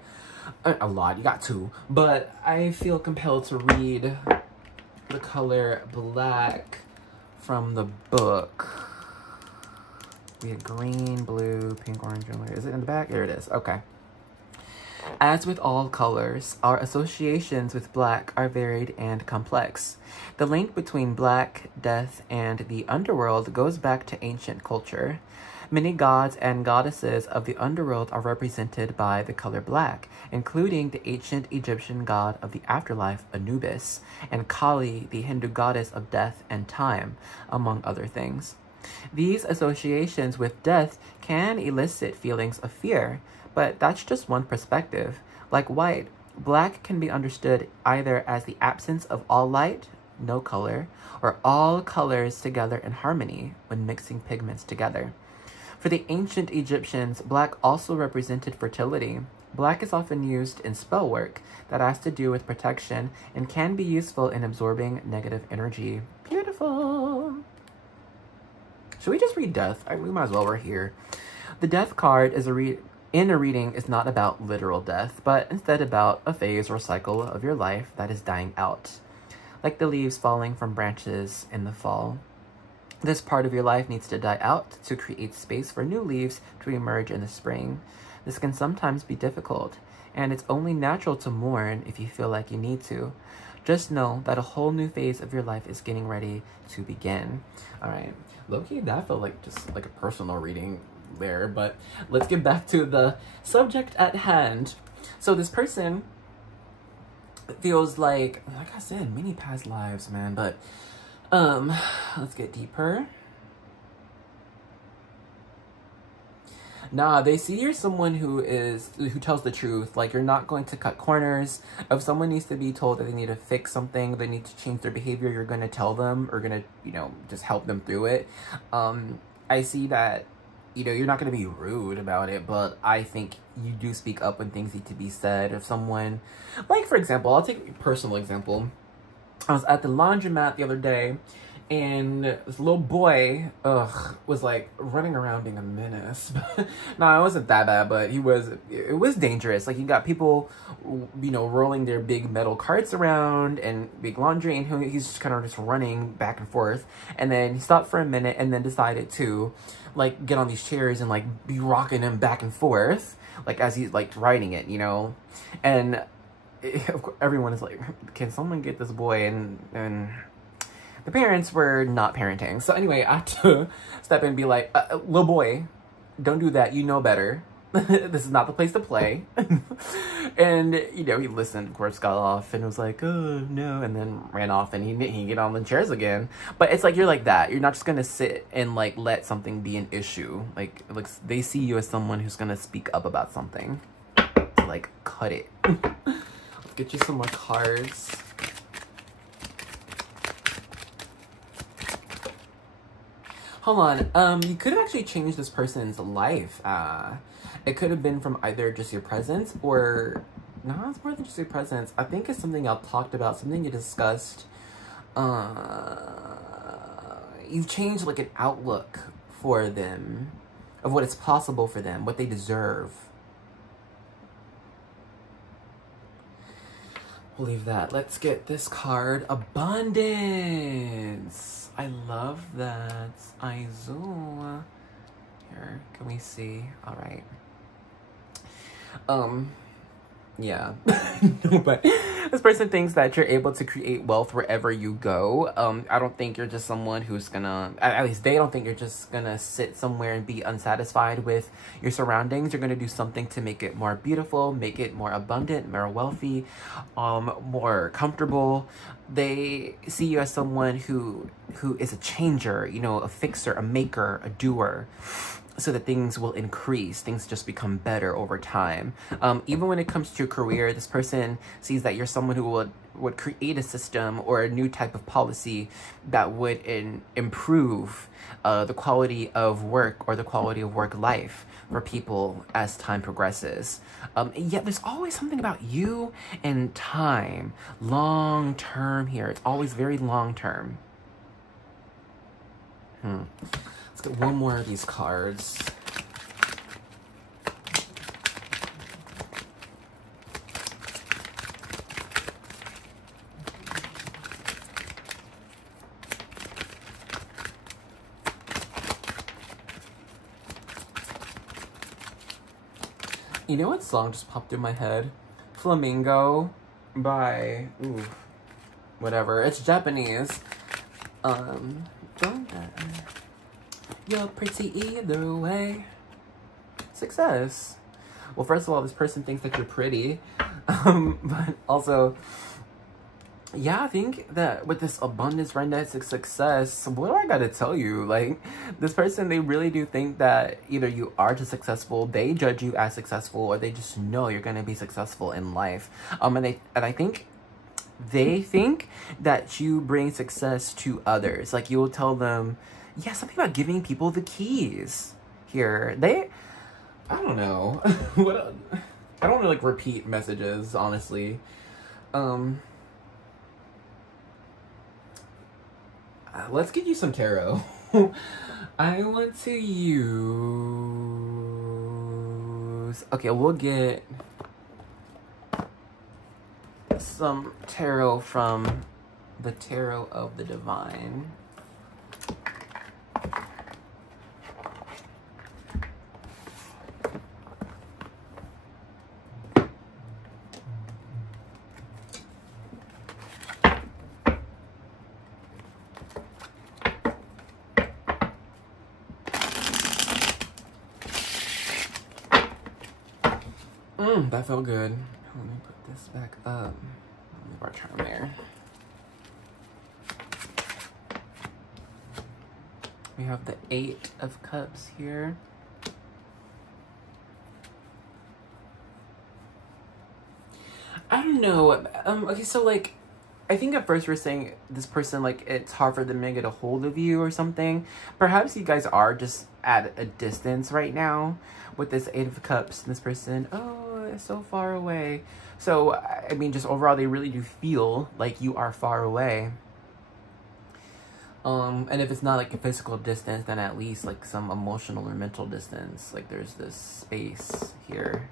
A lot. You got 2. But I feel compelled to read the color black from the book. We had green, blue, pink, orange, yellow. Is it in the back? There it is. Okay. As with all colors, our associations with black are varied and complex. The link between black, death, and the underworld goes back to ancient culture. Many gods and goddesses of the underworld are represented by the color black, including the ancient Egyptian god of the afterlife, Anubis, and Kali, the Hindu goddess of death and time, among other things. These associations with death can elicit feelings of fear, but that's just one perspective. Like white, black can be understood either as the absence of all light, no color, or all colors together in harmony when mixing pigments together. For the ancient Egyptians, black also represented fertility. Black is often used in spell work that has to do with protection and can be useful in absorbing negative energy. Beautiful! Should we just read death? We might as well, we're here. The death card is in a reading is not about literal death, but instead about a phase or cycle of your life that is dying out, like the leaves falling from branches in the fall. This part of your life needs to die out to create space for new leaves to emerge in the spring. This can sometimes be difficult, and it's only natural to mourn if you feel like you need to. Just know that a whole new phase of your life is getting ready to begin. All right, low-key, that felt like just like a personal reading there, but let's get back to the subject at hand. So this person feels like I said, many past lives, man, but let's get deeper. Nah, they see you're someone who tells the truth. Like, you're not going to cut corners. If someone needs to be told that they need to fix something, they need to change their behavior, you're going to tell them, or going to, you know, just help them through it. I see that, you know, you're not going to be rude about it, but I think you do speak up when things need to be said. If someone, like, for example, I'll take a personal example. I was at the laundromat the other day, and this little boy, was like running around being a menace. No, it wasn't that bad, but it was dangerous. Like, you got people, you know, rolling their big metal carts around and big laundry, and he's just kind of just running back and forth. And then he stopped for a minute and then decided to, like, get on these chairs and, like, be rocking him back and forth, like, as he's, like, riding it, you know? And of course, everyone is like, can someone get this boy? And the parents were not parenting. So anyway, I had to step in and be like, little boy, don't do that. You know better. This is not the place to play. And, you know, he listened, of course, got off and was like, oh, no. And then ran off, and he get on the chairs again. But it's like, you're like that. You're not just going to sit and, like, let something be an issue. Like, they see you as someone who's going to speak up about something. Like, cut it. Let's get you some more cards. Hold on, you could have actually changed this person's life. It could have been from either just your presence or, no, it's more than just your presence. I think it's something y'all talked about, something you discussed. You've changed, like, an outlook for them of what is possible for them, what they deserve. We'll leave that. Let's get this card, Abundance. I love that. Aizu. Here, can we see? All right. Yeah. No, but this person thinks that you're able to create wealth wherever you go. I don't think you're just someone who's gonna, at least they don't think you're just gonna sit somewhere and be unsatisfied with your surroundings. You're gonna do something to make it more beautiful, make it more abundant, more wealthy, more comfortable. They see you as someone who is a changer, you know, a fixer, a maker, a doer, so that things will increase, things just become better over time. Even when it comes to your career, this person sees that you're someone who would create a system or a new type of policy that would improve the quality of work or the quality of work life for people as time progresses. Yet there's always something about you and time, long term here. It's always very long term. Let's get one more of these cards. You know what song just popped in my head? Flamingo by, ooh, whatever. It's Japanese. Don't you're pretty either way. Success. Well, first of all, this person thinks that you're pretty. But also, yeah, I think that with this abundance right now, it's a success. What do I gotta tell you? Like, this person, they really do think that either you are just successful, they judge you as successful, or they just know you're gonna be successful in life. And I think they think that you bring success to others. Like, you will tell them, yeah, something about giving people the keys here. I don't know. I don't really, like, repeat messages, honestly. Let's get you some tarot. I want to use... Okay, we'll get some tarot from the Tarot of the Divine. That felt good. Let me put this back up. Move our charm there. We have the 8 of Cups here. I don't know. Okay, so, like, I think at first we're saying this person, like, it's hard for them to get a hold of you or something. Perhaps you guys are just at a distance right now with this 8 of Cups. And this person, oh, it's so far away. So, I mean, just overall, they really do feel like you are far away. And if it's not, like, a physical distance, then at least, like, some emotional or mental distance. Like, there's this space here.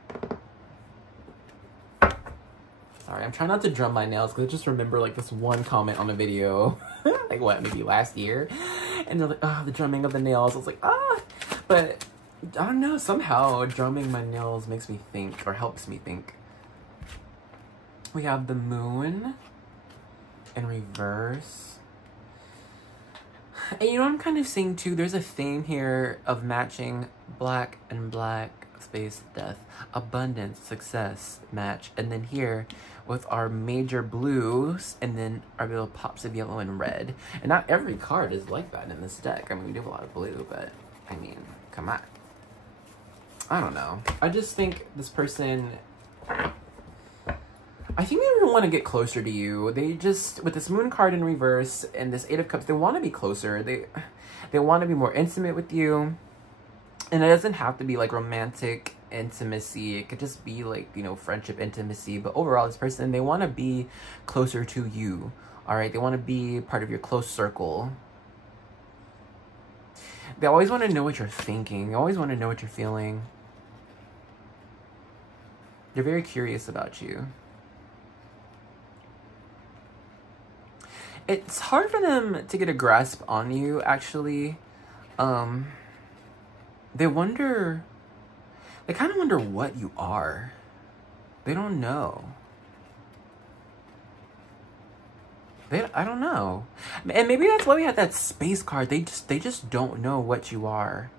Sorry, I'm trying not to drum my nails because I just remember, like, this one comment on a video, like, what, maybe last year? And they're like, oh, the drumming of the nails. I was like, ah! But I don't know, somehow drumming my nails makes me think, or helps me think. We have the Moon in reverse. And you know what I'm kind of seeing too? There's a theme here of matching black and black, space, death, abundance, success, match. And then here with our major blues and then our little pops of yellow and red. And not every card is like that in this deck. I mean, we do have a lot of blue, but I mean, come on. I don't know. I just think this person, I think they really want to get closer to you. They just, with this Moon card in reverse and this 8 of Cups, they want to be closer. They want to be more intimate with you. And it doesn't have to be like romantic intimacy. It could just be like, you know, friendship intimacy. But overall, this person, they want to be closer to you. All right? They want to be part of your close circle. They always want to know what you're thinking. They always want to know what you're feeling. They're very curious about you. It's hard for them to get a grasp on you, actually. They wonder... They kind of wonder what you are. They don't know. I don't know. And maybe that's why we had that space card. They just don't know what you are.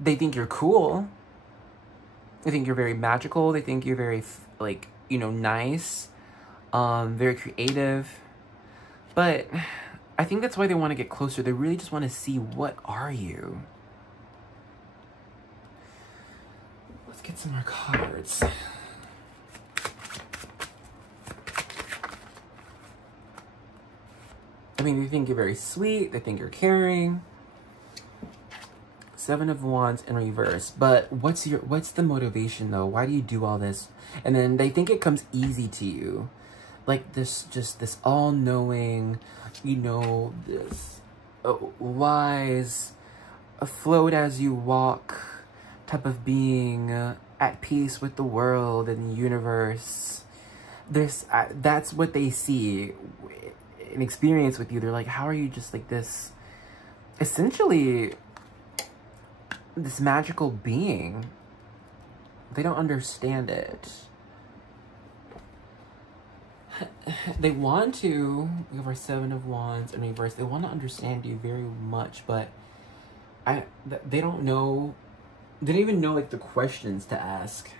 They think you're cool. They think you're very magical. They think you're very, like, you know, nice. Very creative. But I think that's why they want to get closer. They really just want to see, what are you? Let's get some more cards. I mean, they think you're very sweet. They think you're caring. 7 of Wands in reverse. But what's the motivation, though? Why do you do all this? And then they think it comes easy to you. Like this all-knowing, you know, this wise, float as you walk type of being, at peace with the world and the universe. That's what they see and experience with you. They're like, how are you just like this, essentially, this magical being they don't understand it. They want to, we have our Seven of Wands in reverse. They want to understand you very much, but they don't know, they don't even know like the questions to ask.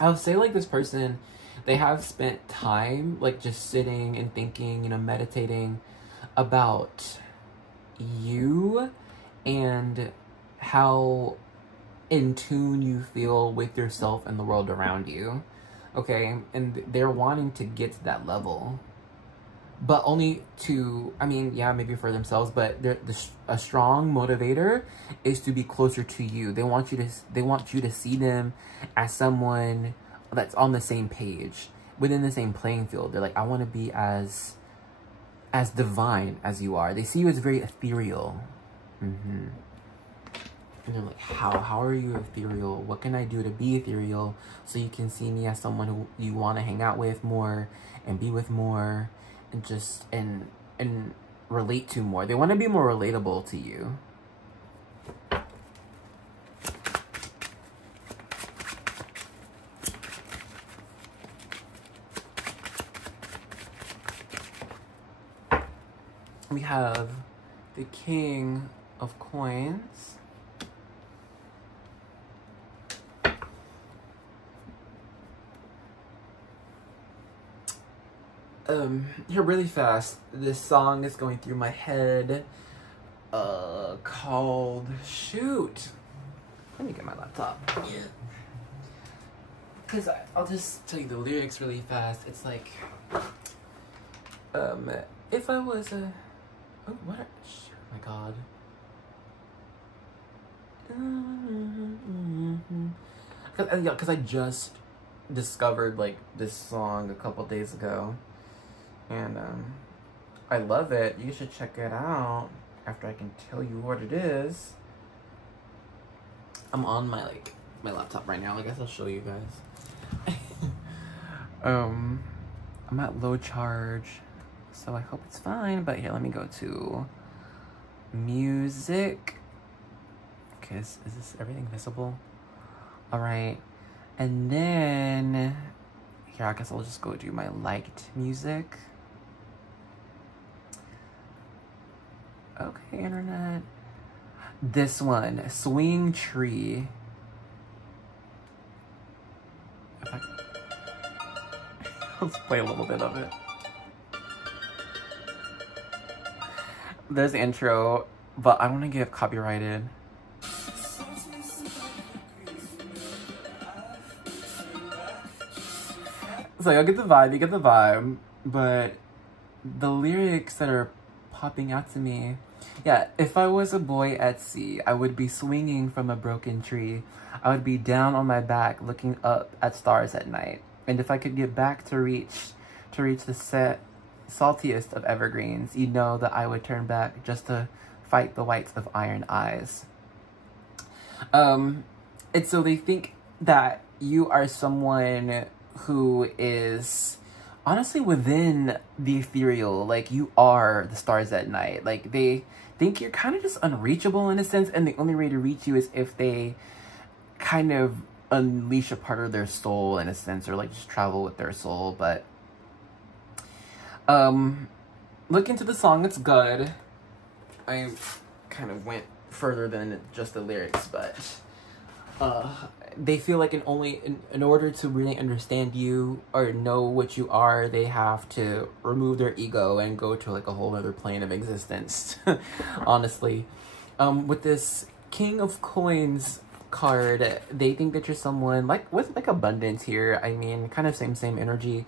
I would say like this person, they have spent time like just sitting and thinking, you know, meditating about you and how in tune you feel with yourself and the world around you. Okay, and they're wanting to get to that level, but only to, I mean, yeah, maybe for themselves, but a strong motivator is to be closer to you. They want you to see them as someone that's on the same page, within the same playing field. They're like, I want to be as divine as you are. They see you as very ethereal. And they're like, how are you ethereal? What can I do to be ethereal so you can see me as someone who you want to hang out with more and be with more and just and relate to more. They want to be more relatable to you. We have the King of Coins. Here really fast, this song is going through my head, called, shoot, let me get my laptop, because I'll just tell you the lyrics really fast. It's like, if I was a, oh, what, oh my god, because I just discovered, like, this song a couple days ago. And I love it. You should check it out after I can tell you what it is. I'm on my laptop right now. I guess I'll show you guys. I'm at low charge, so I hope it's fine. But here, let me go to music. Okay, is this everything visible? All right, and then here, I guess I'll just go do my liked music. Okay, internet. This one, Swing Tree. Let's play a little bit of it. There's the intro, but I don't want to get copyrighted. So you'll get the vibe, you get the vibe, but the lyrics that are popping out to me, yeah, if I was a boy at sea, I would be swinging from a broken tree. I would be down on my back looking up at stars at night. And if I could get back to reach the saltiest of evergreens, you know that I would turn back just to fight the whites of iron eyes. And so they think that you are someone who is honestly within the ethereal, like you are the stars at night. Like they think you're kind of just unreachable in a sense, and the only way to reach you is if they kind of unleash a part of their soul in a sense, or like just travel with their soul. But look into the song, it's good. I kind of went further than just the lyrics, but they feel like in order to really understand you or know what you are, they have to remove their ego and go to like a whole other plane of existence. Honestly, with this King of Coins card, they think that you're someone like with like abundance here. I mean, kind of same energy.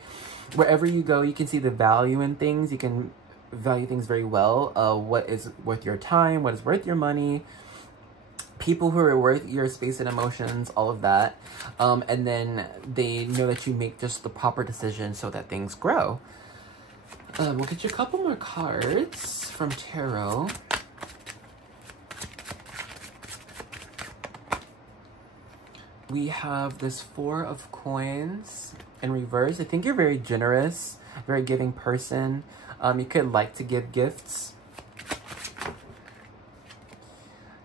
Wherever you go, you can see the value in things. You can value things very well. What is worth your time? What is worth your money? People who are worth your space and emotions, all of that. And then they know that you make just the proper decisions so that things grow. We'll get you a couple more cards from tarot. We have this Four of Coins in reverse. I think you're very generous, very giving person. You could like to give gifts.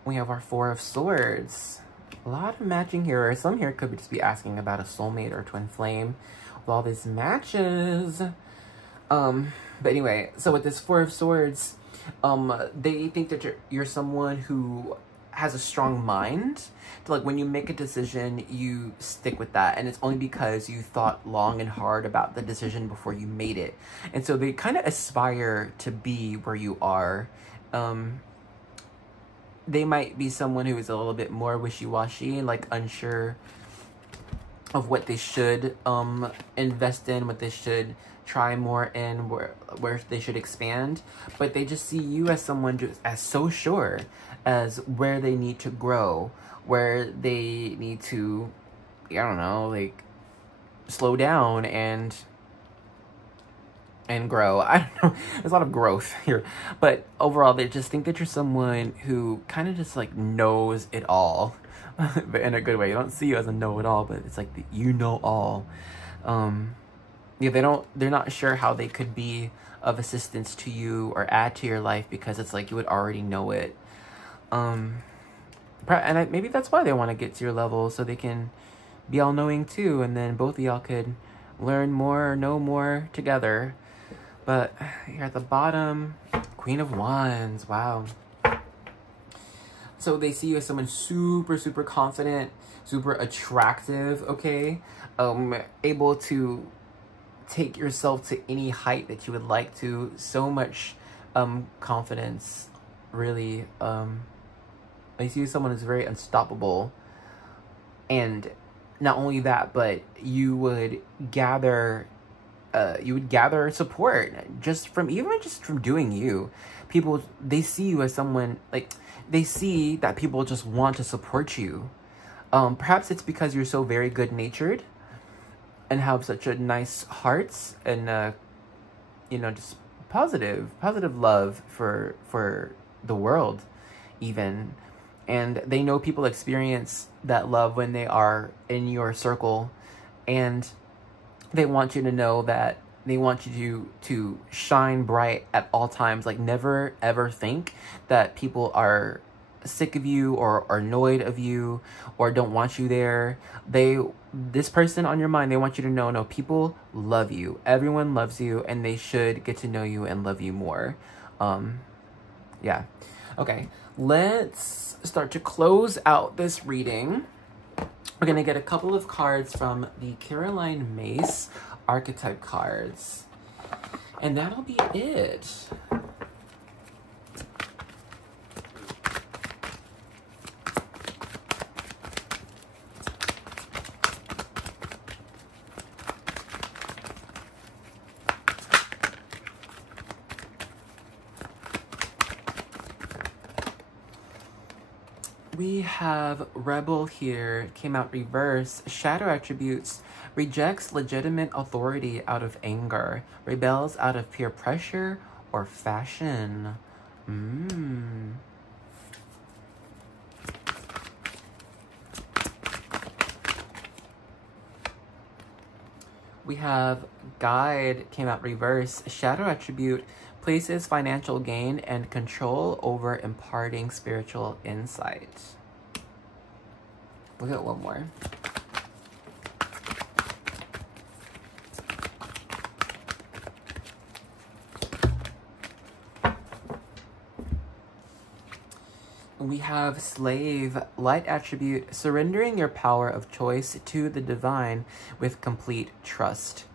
we have our Four of Swords. A lot of matching here. Some here could just be asking about a soulmate or twin flame with all these matches. But anyway, so with this Four of Swords, they think that you're someone who has a strong mind. So like when you make a decision, you stick with that, and it's only because you thought long and hard about the decision before you made it. And so they kind of aspire to be where you are. They might be someone who is a little bit more wishy-washy, like unsure of what they should invest in, what they should try more in, where they should expand. But they just see you as someone just as so sure as where they need to grow, where they need to, I don't know, like slow down and grow. I don't know, there's a lot of growth here, but overall they just think that you're someone who kind of just like knows it all. But in a good way. You don't see you as a know-it-all, but it's like you know all. Yeah, they're not sure how they could be of assistance to you or add to your life, because it's like you would already know it. And maybe that's why they want to get to your level, so they can be all-knowing too, and then both of y'all could learn more or know more together. But here at the bottom, Queen of Wands. Wow. So they see you as someone super, super confident, super attractive, okay? Able to take yourself to any height that you would like to. So much confidence, really. I see you as someone who's very unstoppable. And not only that, but you would gather support just from doing you. People, they see you as someone, like, they see that people just want to support you. Perhaps it's because you're so very good-natured and have such a nice heart and, you know, just positive love for the world, even. And they know people experience that love when they are in your circle, and they want you to know that they want you to shine bright at all times. Like, never ever think that people are sick of you or are annoyed of you or don't want you there. This person on your mind, they want you to know, no, people love you. Everyone loves you, and they should get to know you and love you more. Yeah. Okay, let's start to close out this reading. We're gonna get a couple of cards from the Caroline Myss archetype cards, and that'll be it. We have Rebel here, came out reverse. Shadow attributes: rejects legitimate authority out of anger, rebels out of peer pressure or fashion. We have Guide, came out reverse. Shadow attribute: places financial gain and control over imparting spiritual insight. We'll get one more. We have Slave, light attribute: surrendering your power of choice to the divine with complete trust.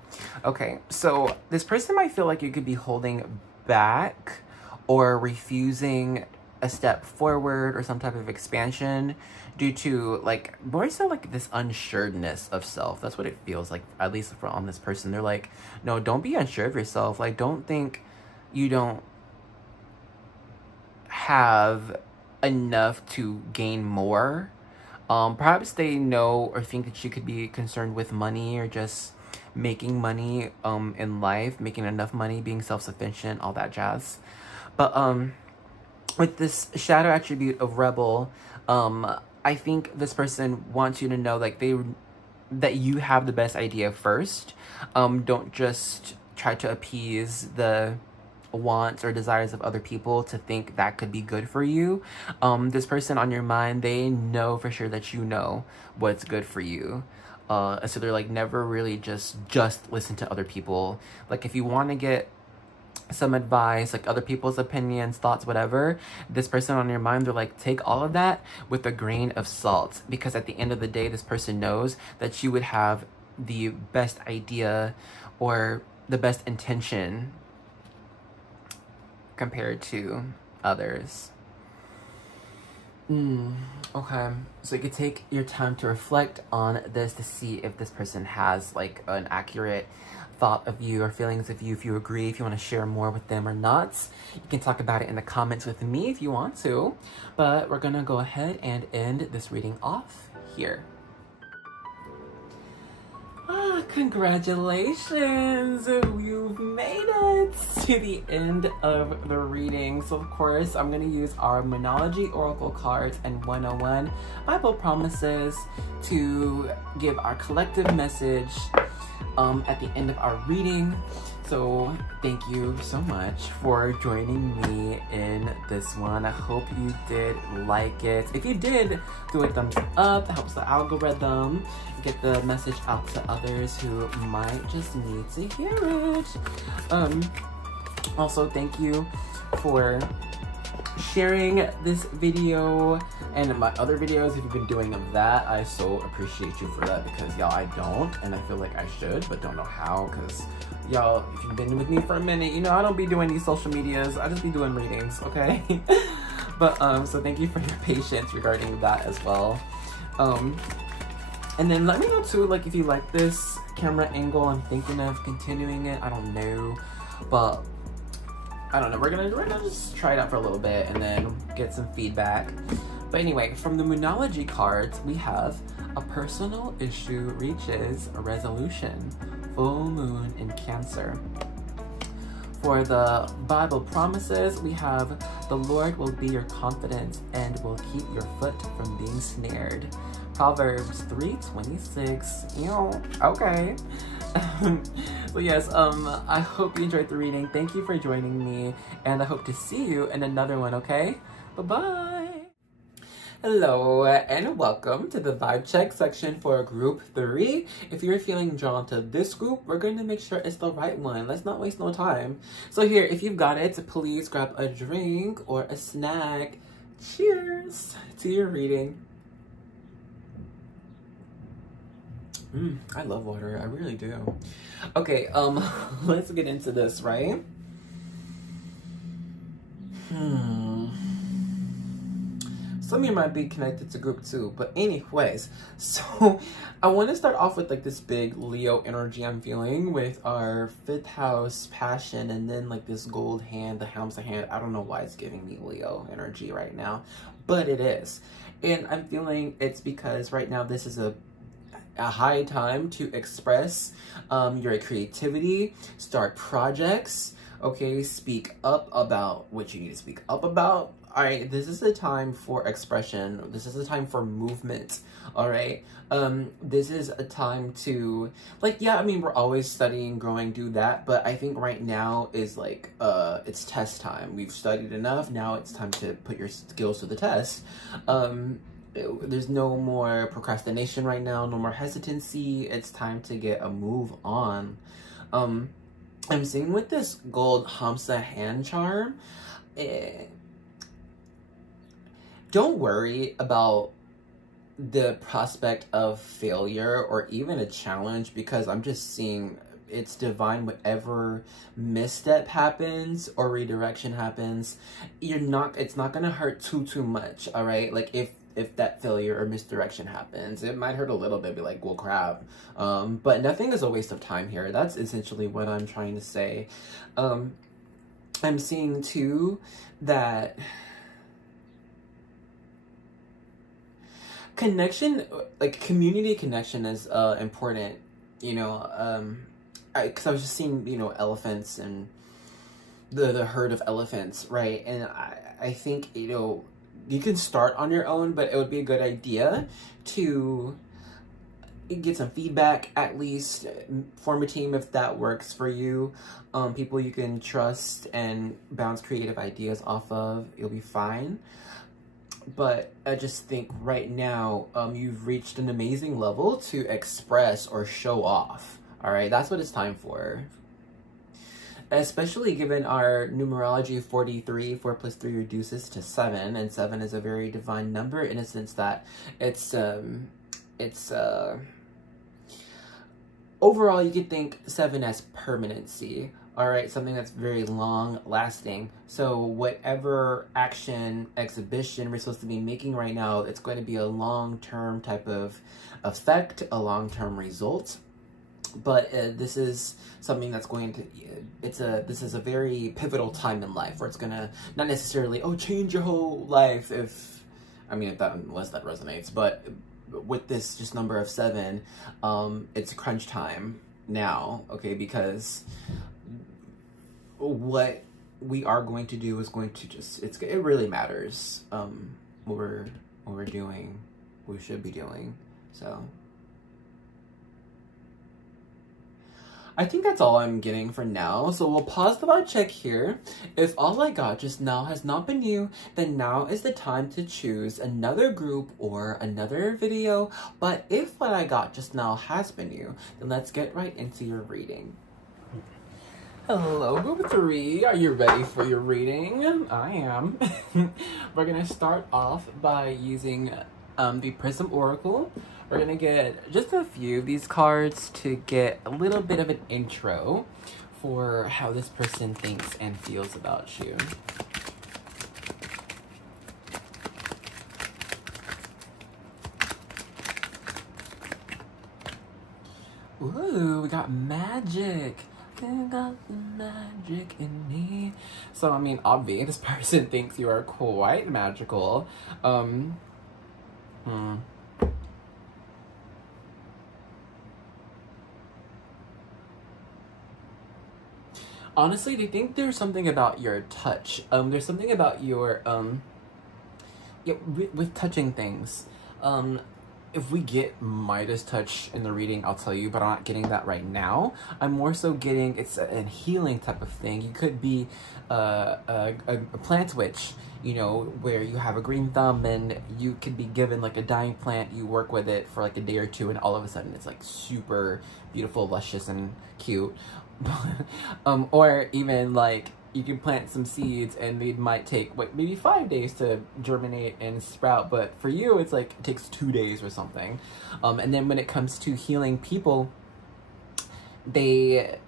Okay, so this person might feel like you could be holding back or refusing a step forward or some type of expansion due to, like, more so like this unsureness of self. That's what it feels like, at least on this person. They're like, no, don't be unsure of yourself. Like, don't think you don't have enough to gain more. Perhaps they know or think that you could be concerned with money or just making money in life, making enough money, being self-sufficient, all that jazz. But with this shadow attribute of Rebel, I think this person wants you to know, like, that you have the best idea first. Don't just try to appease the wants or desires of other people to think that could be good for you. This person on your mind, they know for sure that you know what's good for you. So they're like, never really just listen to other people. Like, if you want to get some advice, like other people's opinions, thoughts, whatever, this person on your mind, they're like, take all of that with a grain of salt, because at the end of the day, this person knows that you would have the best idea or the best intention compared to others. Okay, so you could take your time to reflect on this to see if this person has like an accurate thought of you or feelings of you, if you agree, if you want to share more with them or not. You can talk about it in the comments with me if you want to, but we're gonna go ahead and end this reading off here. Congratulations! You've made it to the end of the reading. So of course, I'm going to use our Monology Oracle cards and 101 Bible promises to give our collective message at the end of our reading. So thank you so much for joining me in this one. I hope you did like it. If you did, do a thumbs up. It helps the algorithm get the message out to others who might just need to hear it. Also, thank you for sharing this video and my other videos if you've been doing that. I so appreciate you for that, because y'all, I don't, and I feel like I should, but don't know how, because y'all, if you've been with me for a minute, you know I don't be doing these social medias. I just be doing readings, okay? But so thank you for your patience regarding that as well. And then let me know too, like, if you like this camera angle. I'm thinking of continuing it. I don't know, but I don't know. We're gonna just try it out for a little bit and then get some feedback. But anyway, from the Moonology cards, we have a personal issue reaches a resolution. Full moon in Cancer. For the Bible promises, we have the Lord will be your confidence and will keep your foot from being snared. Proverbs 3:26. Okay. So yes, I hope you enjoyed the reading. Thank you for joining me, and I hope to see you in another one, okay? Bye-bye! Hello, and welcome to the vibe check section for group 3. If you're feeling drawn to this group, we're going to make sure it's the right one. Let's not waste no time. So here, if you've got it, please grab a drink or a snack. Cheers to your reading. I love water. I really do. Okay, let's get into this, right? Some of you might be connected to group 2, but anyways, so I want to start off with like this big Leo energy I'm feeling with our 5th house passion, and then like this gold hand, the helm's a hand. I don't know why it's giving me Leo energy right now, but it is. And I'm feeling it's because right now this is a high time to express your creativity, start projects, okay, speak up about what you need to speak up about. All right, this is a time for expression. This is a time for movement, all right? This is a time to, like, yeah, I mean, we're always studying, growing, do that, but I think right now is like, it's test time. We've studied enough, now it's time to put your skills to the test. There's no more procrastination right now, no more hesitancy. It's time to get a move on. I'm seeing with this gold Hamsa hand charm, don't worry about the prospect of failure or even a challenge, because I'm just seeing it's divine. Whatever misstep happens or redirection happens, it's not gonna hurt too much, all right? Like if that failure or misdirection happens, it might hurt a little bit, be like, well, crap. But nothing is a waste of time here. That's essentially what I'm trying to say. I'm seeing too that connection, like community connection is important, you know, because I was just seeing, you know, elephants and the herd of elephants, right? And I think, you know, you can start on your own, but it would be a good idea to get some feedback, at least form a team if that works for you. People you can trust and bounce creative ideas off of, you'll be fine. But I just think right now, you've reached an amazing level to express or show off. All right, that's what it's time for. Especially given our numerology 43, 4 plus 3 reduces to 7, and 7 is a very divine number in a sense that it's overall you could think 7 as permanency. All right, something that's very long lasting. So whatever action, exhibition we're supposed to be making right now, it's going to be a long-term type of effect, a long-term result. But this is something that's going to, this is a very pivotal time in life where it's gonna, not necessarily, oh, change your whole life if, unless that resonates, but with this just number of 7, it's crunch time now, okay, because what we are going to do is going to just, it really matters, what we're doing, what we should be doing, so. I think that's all I'm getting for now, so we'll pause the vibe check here. If all I got just now has not been you, then now is the time to choose another group or another video, but if what I got just now has been you, then let's get right into your reading. Hello, group 3, are you ready for your reading? I am. We're gonna start off by using the Prism Oracle. We're gonna get just a few of these cards to get a little bit of an intro for how this person thinks and feels about you. Ooh, we got magic. I got the magic in me. So, obviously, this person thinks you are quite magical. Honestly, they think there's something about your touch. There's something about your, with touching things. If we get Midas touch in the reading, I'll tell you, but I'm not getting that right now. I'm more so getting, it's a healing type of thing. You could be a plant witch, you know, where you have a green thumb and you could be given like a dying plant, you work with it for like a day or two, and all of a sudden it's like super beautiful, luscious, and cute. Or even like you can plant some seeds and they might take maybe 5 days to germinate and sprout, but for you it's like it takes 2 days or something. And then when it comes to healing people, they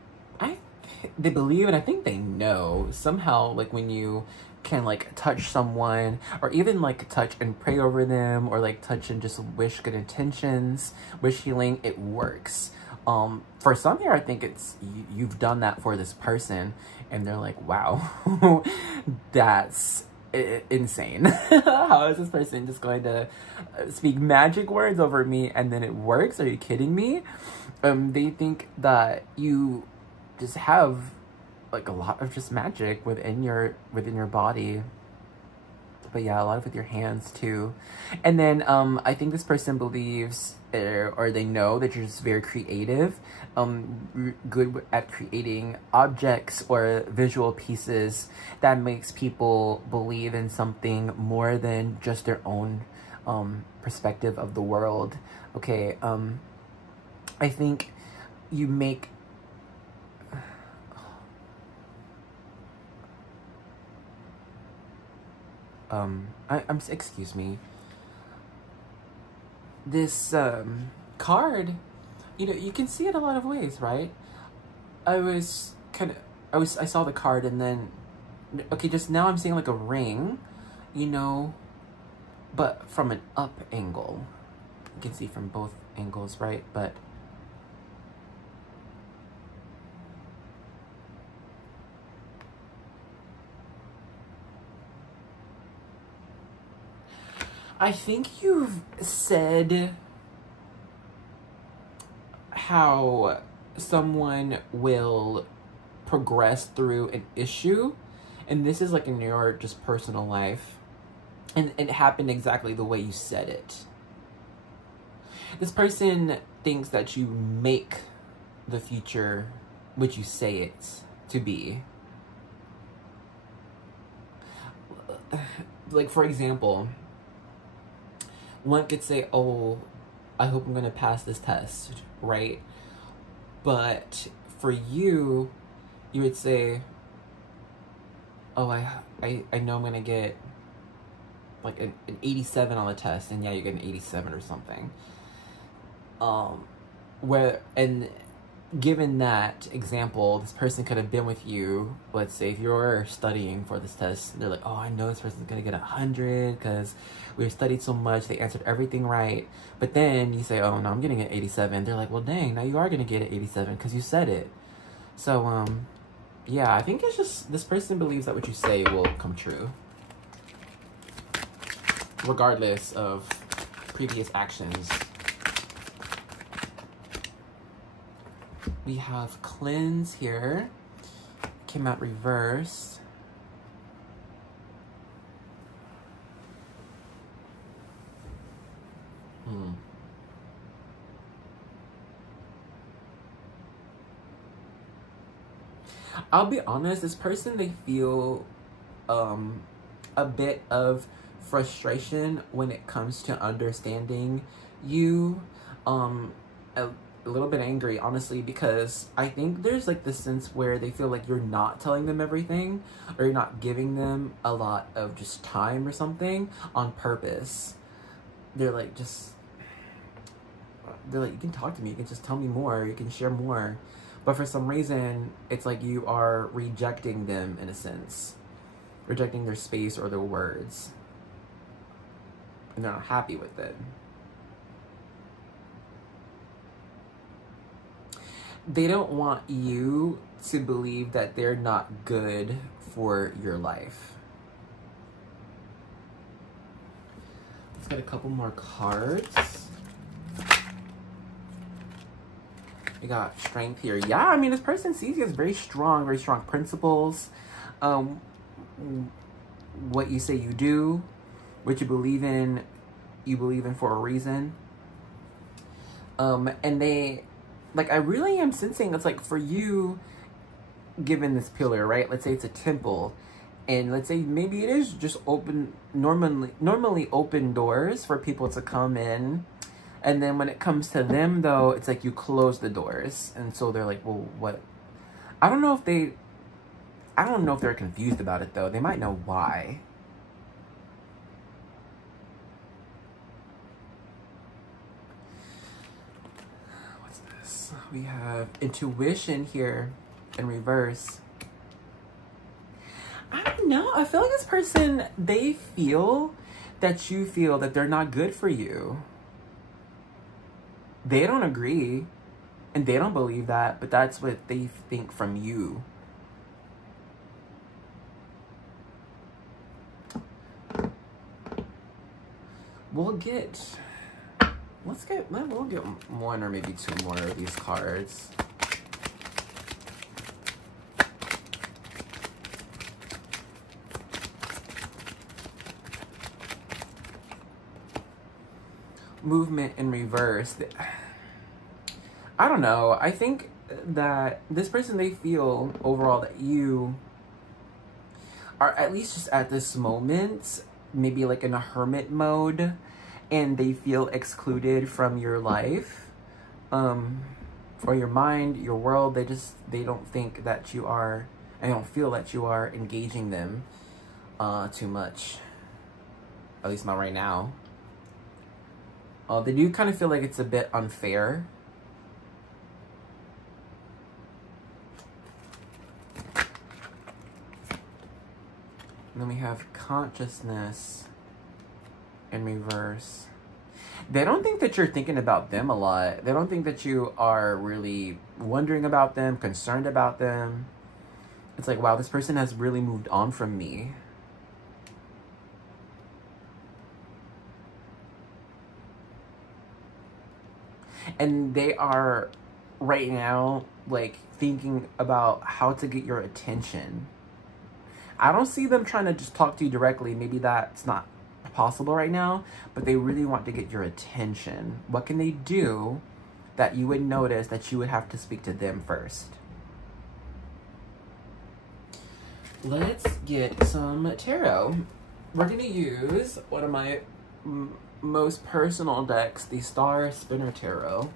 believe, and I think they know somehow, like when you can like touch someone, or even like touch and pray over them, or like touch and just wish good intentions, wish healing, it works. For some here, I think it's, you've done that for this person, and they're like, wow, that's insane. How is this person just going to speak magic words over me and then it works? Are you kidding me? They think that you just have like a lot of just magic within your body. But yeah, a lot of with your hands too. And then I think this person believes, or they know that you're just very creative, good at creating objects or visual pieces that makes people believe in something more than just their own perspective of the world. Okay, I think you make excuse me. This card, you know, you can see it a lot of ways, right? I saw the card and then, okay, just now I'm seeing like a ring, you know, but from an up angle. You can see from both angles, right? But I think you've said how someone will progress through an issue, and this is like in your just personal life, and it happened exactly the way you said it. This person thinks that you make the future what you say it to be. Like, for example, one could say, oh, I hope I'm going to pass this test, right? But for you, you would say, oh, I know I'm going to get like an 87 on the test, and yeah, you get an 87 or something. And given that example, this person could have been with you, let's say if you're studying for this test, they're like, oh, I know this person's gonna get 100 because we studied so much, they answered everything right. But then you say, oh no, I'm getting an 87. They're like, well dang, now you are gonna get an 87 because you said it. So yeah, I think it's just this person believes that what you say will come true, regardless of previous actions. We have cleanse here. Came out reversed. I'll be honest, this person, they feel a bit of frustration when it comes to understanding you. A little bit angry, honestly, because I think there's like this sense where they feel like you're not telling them everything, or you're not giving them a lot of just time or something on purpose. They're like, you can talk to me, you can just tell me more, you can share more. But for some reason, it's like you are rejecting them in a sense, rejecting their space or their words, and they're not happy with it. They don't want you to believe that they're not good for your life. Let's get a couple more cards. We got strength here. Yeah, I mean, this person sees you as very strong principles. What you say you do, what you believe in for a reason. And they, like, I really am sensing it's like for you, given this pillar, right? Let's say it's a temple, and let's say maybe it is just open, normally open doors for people to come in. And then when it comes to them, though, it's like you close the doors. And so they're like, well, what? I don't know if they're confused about it, though. They might know why. What's this? We have intuition here in reverse. I don't know. I feel like this person, they feel that you feel that they're not good for you. They don't agree, and they don't believe that, but that's what they think from you. We'll get one or maybe two more of these cards. Movement in reverse. I don't know. I think that this person, they feel overall that you are, at least just at this moment, maybe like in a hermit mode, and they feel excluded from your life, or your mind, your world. They don't think that you are, I don't feel that you are engaging them too much. At least not right now. They do kind of feel like it's a bit unfair. And then we have consciousness in reverse. They don't think that you're thinking about them a lot. They don't think that you are really wondering about them, concerned about them. It's like, wow, this person has really moved on from me. And they are right now, like, thinking about how to get your attention. I don't see them trying to just talk to you directly. Maybe that's not possible right now, but they really want to get your attention. What can they do that you would notice that you would have to speak to them first. Let's get some tarot. We're going to use one of my most personal decks, the Star Spinner Tarot.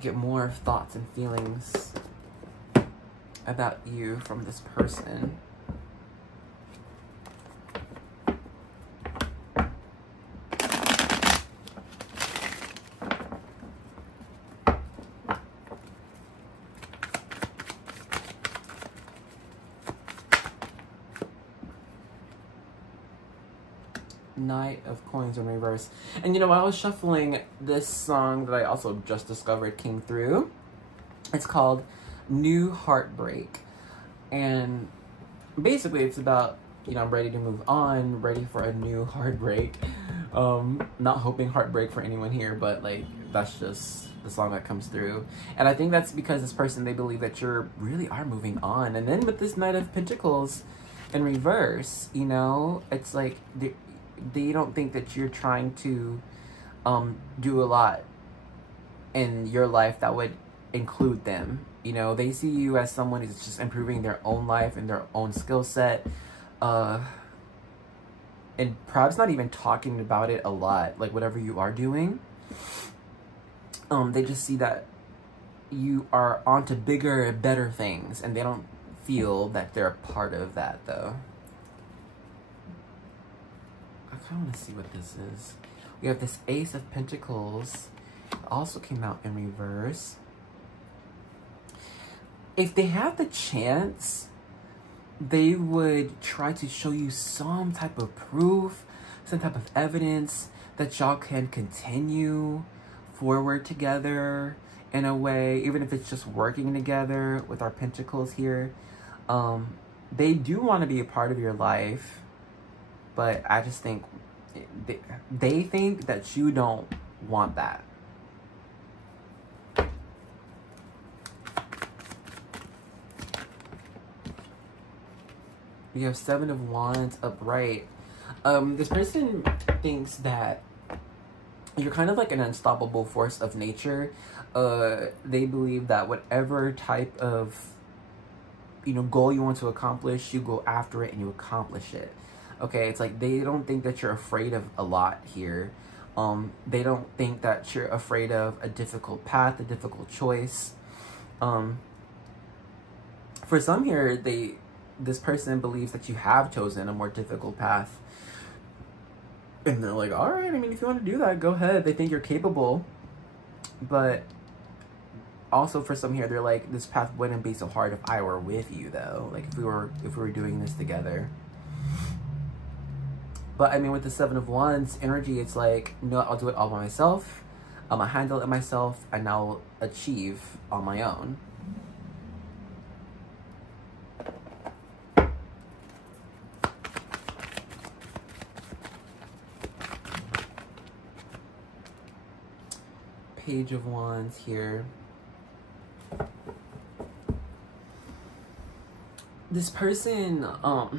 Get more thoughts and feelings about you from this person. Knight of Coins in reverse. And you know, while I was shuffling, this song that I also just discovered came through. It's called New Heartbreak. And basically it's about, you know, I'm ready to move on, ready for a new heartbreak. Not hoping heartbreak for anyone here, but like, that's just the song that comes through. And I think that's because this person, they believe that you really are moving on. And then with this Knight of Pentacles in reverse, you know, it's like they don't think that you're trying to do a lot in your life that would include them. You know, they see you as someone who's just improving their own life and their own skill set, and perhaps not even talking about it a lot, like whatever you are doing. They just see that you are onto bigger, better things, and they don't feel that they're a part of that, though. I kind of want to see what this is. We have this Ace of Pentacles. It also came out in reverse. If they have the chance, they would try to show you some type of proof, some type of evidence that y'all can continue forward together in a way, even if it's just working together with our pentacles here. They do want to be a part of your life, but I just think they think that you don't want that. We have Seven of Wands upright. This person thinks that you're kind of like an unstoppable force of nature. They believe that whatever type of, you know, goal you want to accomplish, you go after it and you accomplish it. Okay, it's like they don't think that you're afraid of a lot here. They don't think that you're afraid of a difficult path, a difficult choice. For some here, this person believes that you have chosen a more difficult path. And they're like, all right, I mean, if you want to do that, go ahead. They think you're capable. But also for some here, they're like, this path wouldn't be so hard if I were with you, though. Like, if we were doing this together. But, I mean, with the Seven of Wands energy, it's like, no, I'll do it all by myself. I'll handle it myself, and I'll achieve on my own. Page of Wands here. This person, I'll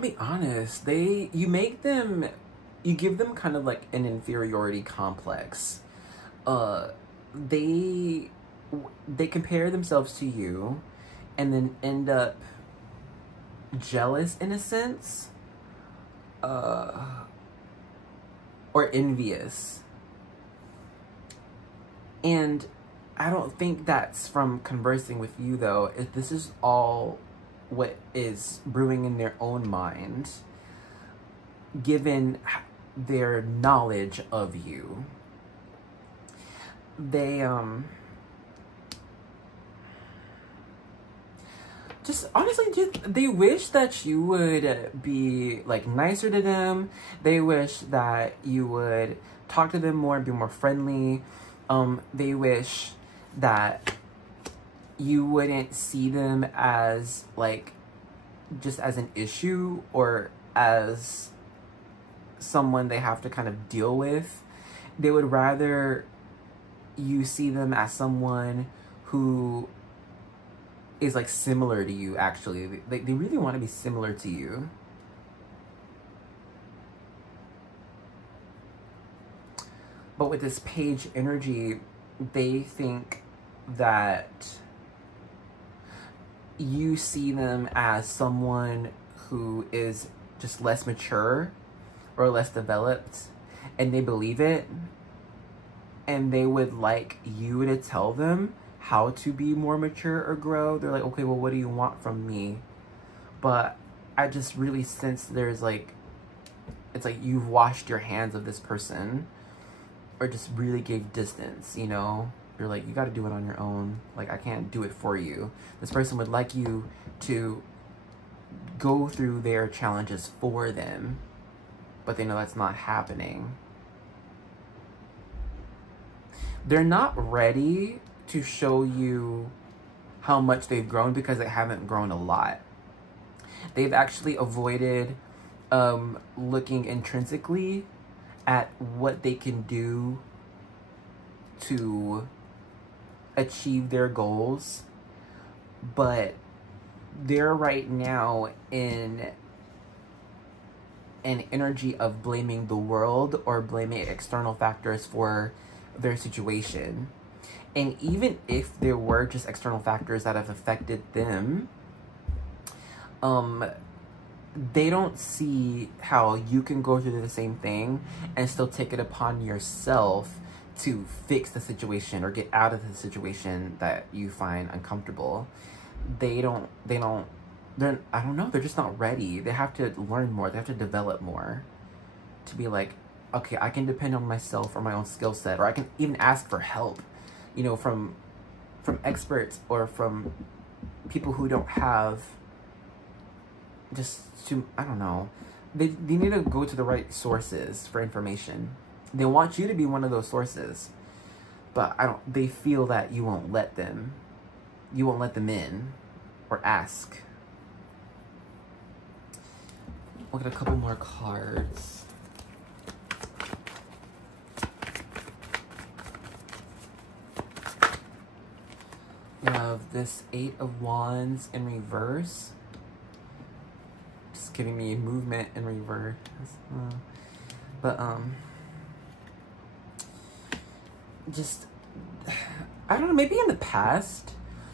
be honest, you give them kind of like an inferiority complex. They compare themselves to you and then end up jealous in a sense, or envious. And I don't think that's from conversing with you, though. This is all what is brewing in their own mind, given their knowledge of you. They, they wish that you would be like nicer to them. They wish that you would talk to them more, be more friendly. They wish that you wouldn't see them as like just as an issue or as someone they have to kind of deal with. They would rather you see them as someone who is like similar to you, actually. They really want to be similar to you. But with this page energy, they think that you see them as someone who is just less mature or less developed, and they believe it, and they would like you to tell them how to be more mature or grow. They're like, okay, well, what do you want from me? But I just really sense there's like, it's like you've washed your hands of this person, or just really gave distance, you know? You're like, you got to do it on your own. Like, I can't do it for you. This person would like you to go through their challenges for them, but they know that's not happening. They're not ready to show you how much they've grown because they haven't grown a lot. They've actually avoided looking intrinsically at what they can do to achieve their goals, but they're right now in an energy of blaming the world or blaming external factors for their situation. And even if there were just external factors that have affected them, they don't see how you can go through the same thing and still take it upon yourself to fix the situation or get out of the situation that you find uncomfortable. I don't know, they're just not ready. They have to learn more. They have to develop more to be like, okay, I can depend on myself or my own skill set, or I can even ask for help, you know, from experts or from people who don't have I don't know. They need to go to the right sources for information. They want you to be one of those sources, but they feel that you won't let them in or ask. Look at a couple more cards. We have this 8 of Wands in reverse. Just giving me movement in reverse. Just, I don't know, maybe in the past,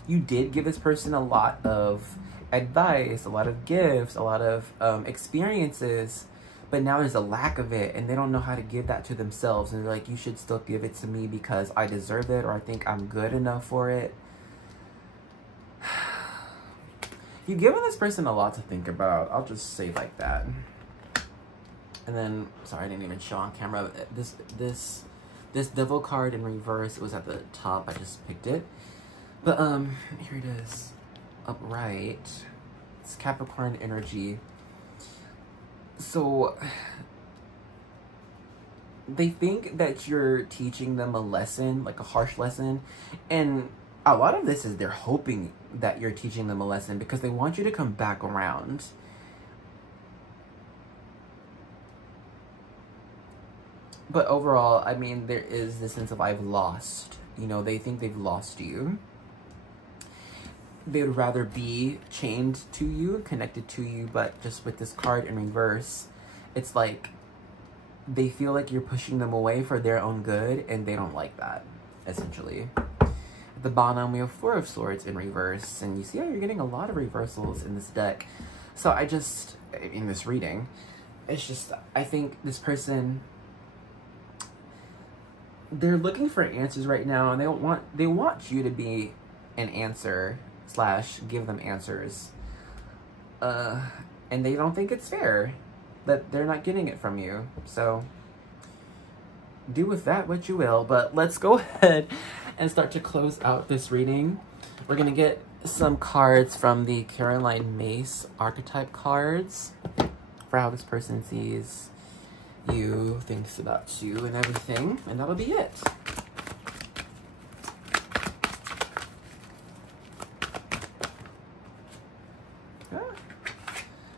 you did give this person a lot of advice, a lot of gifts, a lot of experiences, but now there's a lack of it, and they don't know how to give that to themselves, and they're like, you should still give it to me because I deserve it, or I think I'm good enough for it. You've given this person a lot to think about. I'll just say like that. And then, sorry, I didn't even show on camera. This devil card in reverse, it was at the top. I just picked it. But here it is, upright. It's Capricorn energy. So they think that you're teaching them a lesson, like a harsh lesson, and a lot of this is they're hoping that you're teaching them a lesson because they want you to come back around. But overall, I mean, there is this sense of I've lost. You know, they think they've lost you. They would rather be chained to you, connected to you, but just with this card in reverse, it's like they feel like you're pushing them away for their own good, and they don't like that, essentially. At the bottom, we have 4 of Swords in reverse, and you see how you're getting a lot of reversals in this deck. So in this reading, it's just, I think this person, they're looking for answers right now, and they want you to be an answer / give them answers. And they don't think it's fair that they're not getting it from you. So do with that what you will, but let's go ahead and start to close out this reading. We're gonna get some cards from the Caroline Mace archetype cards for how this person sees you, thinks about you, and everything, and that'll be it.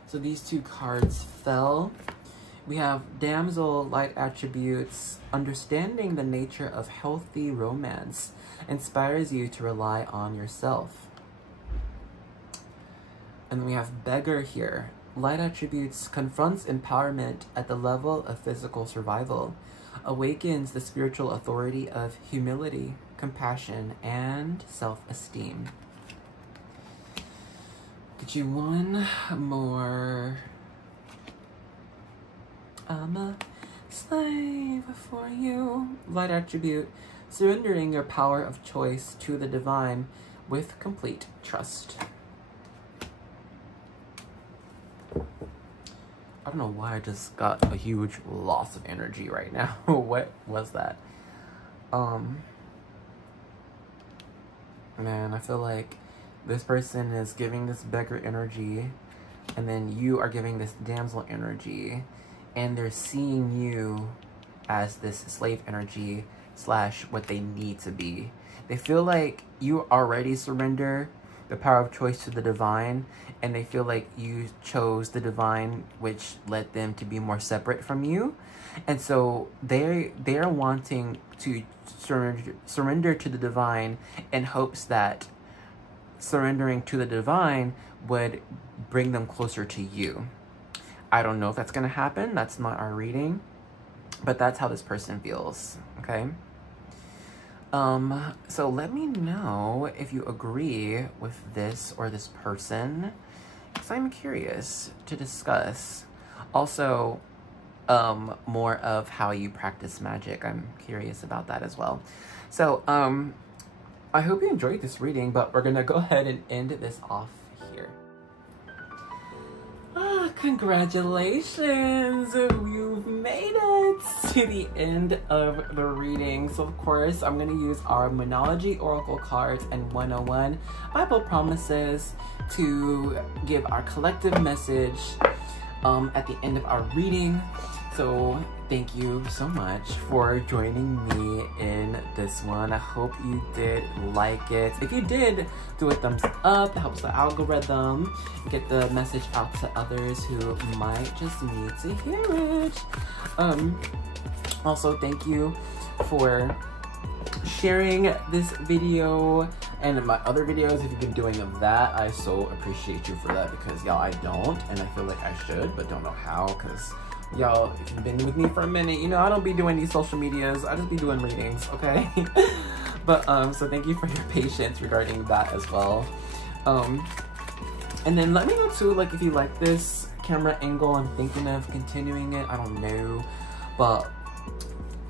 So these 2 cards fell. We have Damsel, Light Attributes. Understanding the nature of healthy romance inspires you to rely on yourself. And then we have beggar here. Light attributes confronts empowerment at the level of physical survival, awakens the spiritual authority of humility, compassion, and self-esteem. Get you one more. I'm a slave for you. Light attribute, surrendering your power of choice to the divine with complete trust. I don't know why I just got a huge loss of energy right now. What was that? Man, I feel like this person is giving this beggar energy, and then you are giving this damsel energy, and they're seeing you as this slave energy slash what they need to be. They feel like you already surrender the power of choice to the divine, and they feel like you chose the divine, which led them to be more separate from you. And so they're wanting to surrender to the divine in hopes that surrendering to the divine would bring them closer to you. I don't know if that's going to happen. That's not our reading, but that's how this person feels, okay? So let me know if you agree with this or this person, because I'm curious to discuss. Also, more of how you practice magic. I'm curious about that as well. So, I hope you enjoyed this reading, but we're gonna go ahead and end this off here. Congratulations! You've made it to the end of the reading. So of course, I'm gonna use our Monology Oracle cards and 101 Bible promises to give our collective message at the end of our reading. So thank you so much for joining me in this one. I hope you did like it. If you did, do a thumbs up. It helps the algorithm get the message out to others who might just need to hear it. Also, thank you for sharing this video and my other videos if you've been doing that. I so appreciate you for that, because y'all, I don't, and I feel like I should, but don't know how, because y'all, if you've been with me for a minute, you know I don't be doing these social medias. I just be doing readings, okay? But so thank you for your patience regarding that as well. And then let me know too, like, if you like this camera angle. I'm thinking of continuing it. I don't know, but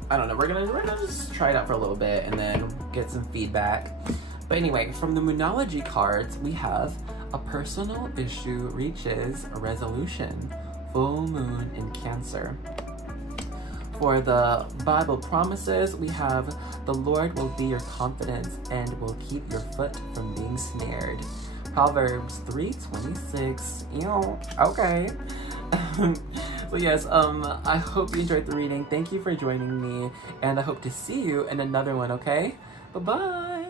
I don't know. We're gonna just try it out for a little bit and then get some feedback. But anyway, from the Moonology cards, we have a personal issue reaches a resolution. Full moon in Cancer. For the Bible promises, we have the Lord will be your confidence and will keep your foot from being snared. Proverbs 3:26. Okay. So yes, I hope you enjoyed the reading. Thank you for joining me, and I hope to see you in another one, okay? Bye-bye.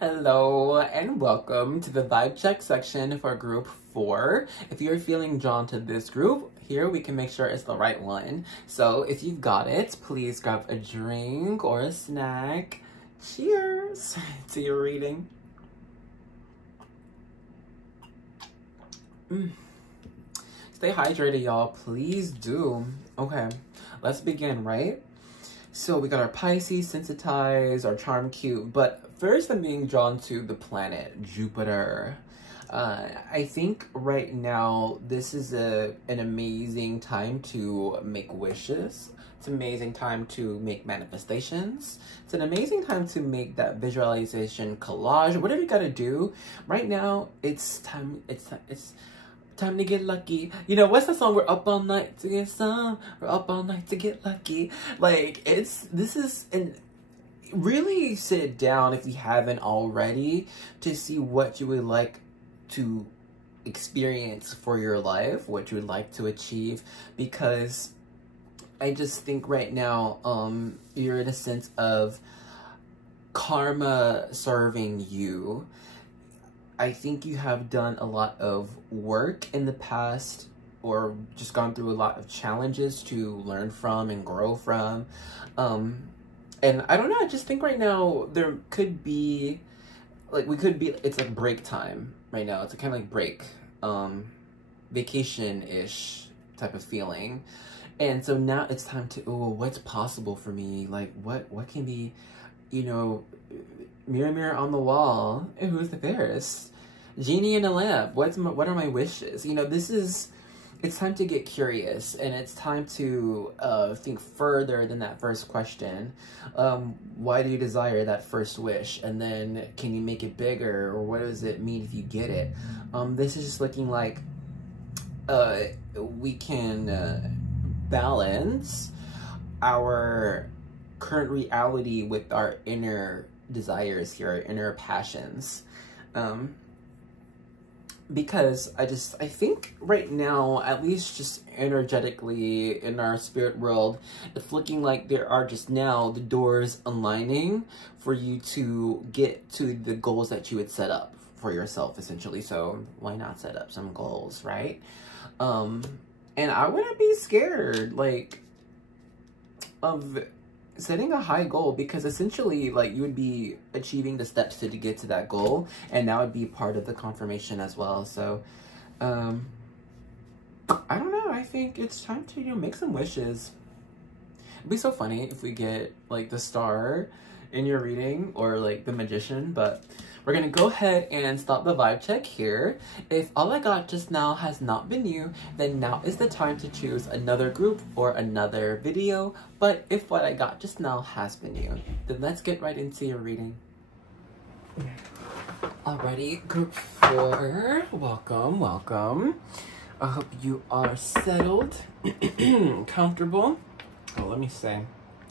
Hello and welcome to the vibe check section for group 4. If you're feeling drawn to this group, here we can make sure it's the right one. So if you've got it, please grab a drink or a snack. Cheers to your reading. Stay hydrated, y'all. Please do. Okay, let's begin, right? So we got our Pisces, Sensitize, our Charm Cute, but first I'm being drawn to the planet Jupiter. I think right now this is an amazing time to make wishes. It's an amazing time to make manifestations. It's an amazing time to make that visualization collage, whatever you gotta do. Right now, it's time to get lucky. You know, what's the song? We're up all night to get some. We're up all night to get lucky. Like, really sit down if you haven't already to see what you would like to experience for your life, what you would like to achieve, because I just think right now, you're in a sense of karma serving you. I think you have done a lot of work in the past, or just gone through a lot of challenges to learn from and grow from. And I don't know, I just think right now there could be, like, it's like break time right now. It's a kind of like break, vacation-ish type of feeling. And so now it's time to, oh, what's possible for me? Like, what can be, you know, mirror, mirror on the wall, who's the fairest? Genie in a lamp, what are my wishes? You know, it's time to get curious, and it's time to think further than that first question. Why do you desire that first wish? And then can you make it bigger, or what does it mean if you get it? This is just looking like we can balance our current reality with our inner desires here, our inner passions. Because I think right now, at least just energetically in our spirit world, it's looking like there are just now the doors aligning for you to get to the goals that you had set up for yourself, essentially. So why not set up some goals, right? And I wouldn't be scared, like, of setting a high goal, because essentially, like, you would be achieving the steps to get to that goal, and that would be part of the confirmation as well. So, I don't know, I think it's time to, you know, make some wishes. It'd be so funny if we get, like, the star in your reading, or, like, the magician, but we're gonna go ahead and stop the vibe check here. If all I got just now has not been you, then now is the time to choose another group or another video. But if what I got just now has been you, then let's get right into your reading. Alrighty, group 4, welcome, welcome. I hope you are settled, comfortable. Oh, let me see.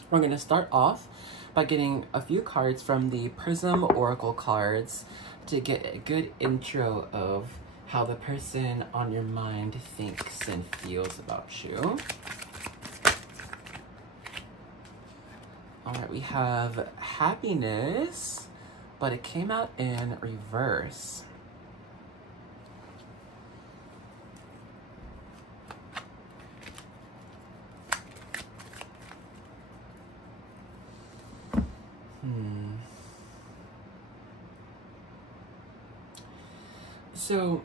We're gonna start off by getting a few cards from the Prism Oracle cards to get a good intro of how the person on your mind thinks and feels about you. All right, we have happiness, but it came out in reverse. So,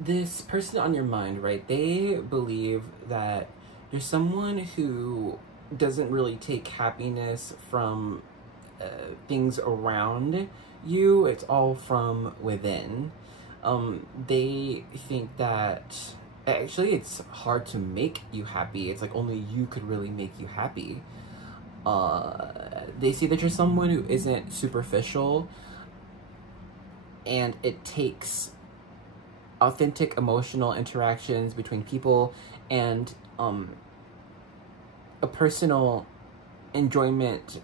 this person on your mind, right, they believe that you're someone who doesn't really take happiness from things around you. It's all from within. They think that actually it's hard to make you happy. It's like only you could really make you happy. They see that you're someone who isn't superficial, and it takes authentic emotional interactions between people and a personal enjoyment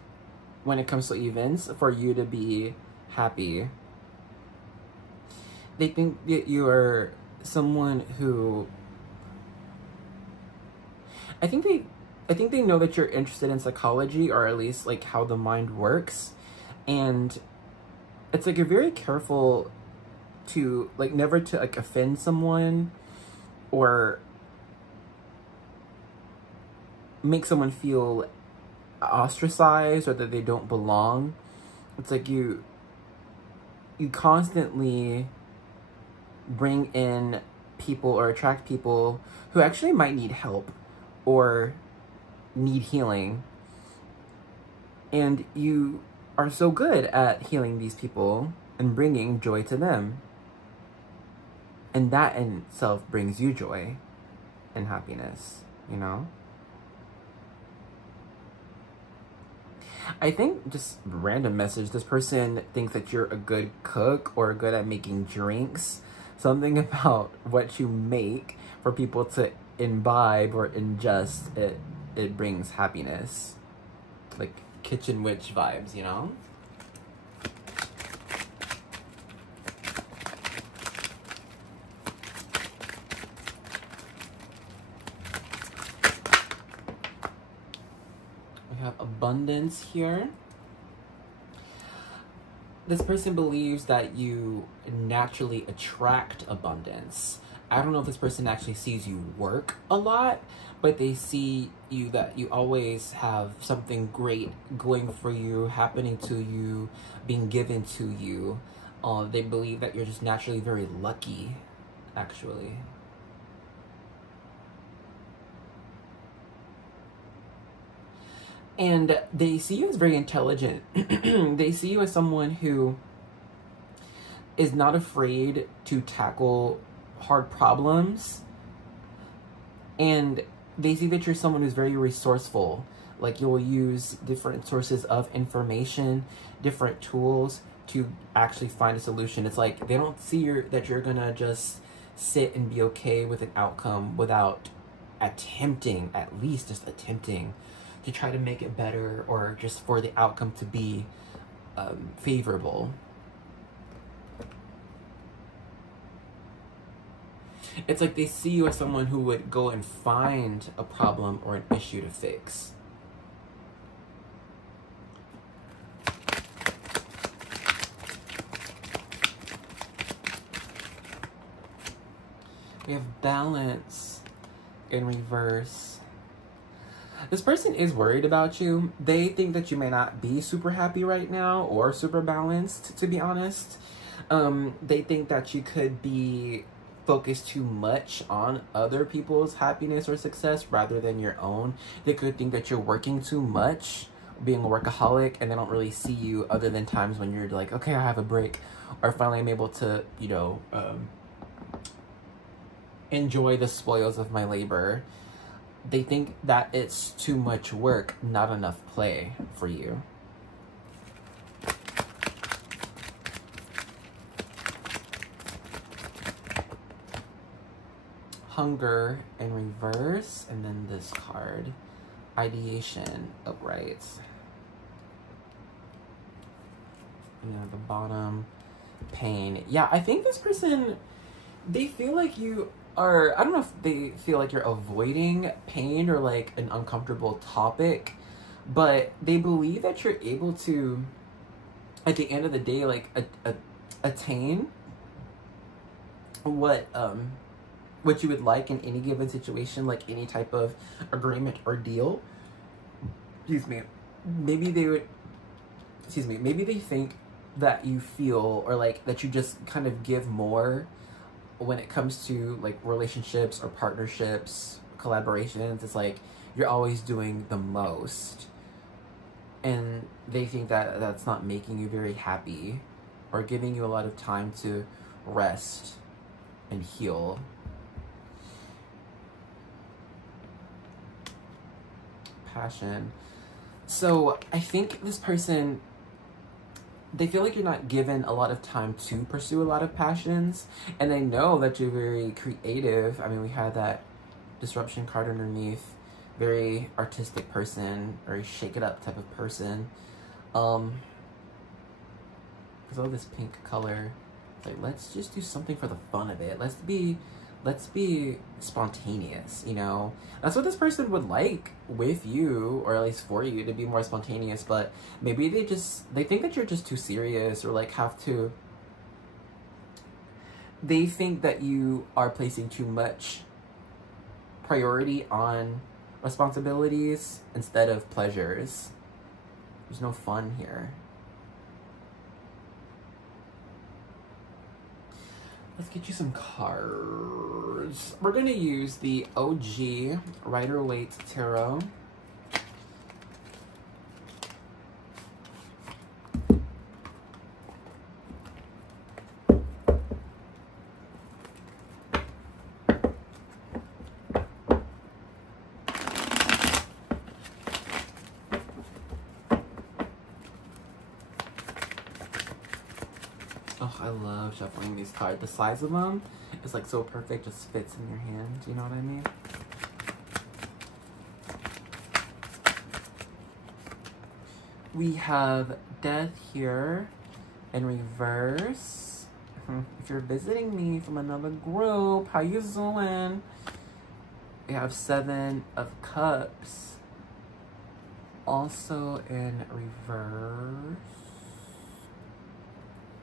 when it comes to events for you to be happy. They think that you are someone who, I think they know that you're interested in psychology, or at least like how the mind works, and it's like you're very careful to like never to like offend someone or make someone feel ostracized or that they don't belong. It's like you constantly bring in people or attract people who actually might need help or need healing, and you are so good at healing these people and bringing joy to them, and that in itself brings you joy and happiness, you know? I think, just random message, this person thinks that you're a good cook or good at making drinks. Something about what you make for people to imbibe or ingest, it brings happiness. Like kitchen witch vibes, you know? We have abundance here. This person believes that you naturally attract abundance. I don't know if this person actually sees you work a lot, but they see you that you always have something great going for you, happening to you, being given to you. They believe that you're just naturally very lucky, actually. And they see you as very intelligent. They see you as someone who is not afraid to tackle hard problems. And they see that you're someone who's very resourceful. Like, you'll use different sources of information, different tools to actually find a solution. It's like they don't see that you're gonna just sit and be okay with an outcome without attempting, at least just attempting, to try to make it better, or just for the outcome to be favorable. It's like they see you as someone who would go and find a problem or an issue to fix. We have balance in reverse. This person is worried about you. They think that you may not be super happy right now or super balanced, to be honest. They think that you could be focused too much on other people's happiness or success rather than your own. They could think that you're working too much, being a workaholic, and they don't really see you other than times when you're like, okay, I have a break, or finally I'm able to, you know, enjoy the spoils of my labor. They think that it's too much work, not enough play for you. Hunger in reverse, and then this card, ideation upright. And then at the bottom, pain. Yeah, I think this person, they feel like you are, I don't know if they feel like you're avoiding pain or like an uncomfortable topic, but they believe that you're able to, at the end of the day, like attain what you would like in any given situation, like any type of agreement or deal. Excuse me. Maybe they would, maybe they think that you feel, or like that you just kind of give more when it comes to like relationships or partnerships, collaborations. It's like you're always doing the most, and they think that that's not making you very happy or giving you a lot of time to rest and heal. Passion. So I think this person, they feel like you're not given a lot of time to pursue a lot of passions, and they know that you're very creative. I mean, we had that disruption card underneath. Very artistic person, very shake it up type of person. Because all this pink color, it's like, let's just do something for the fun of it. Let's be spontaneous, you know? That's what this person would like with you, or at least for you, to be more spontaneous. But maybe they think that you're just too serious, or like they think that you are placing too much priority on responsibilities instead of pleasures. There's no fun here. Let's get you some cards. We're gonna use the OG Rider-Waite Tarot. Oh, I love shuffling these cards. The size of them is like so perfect, just fits in your hand. You know what I mean? We have Death here in reverse. If you're visiting me from another group, how you doing? We have Seven of Cups also in reverse.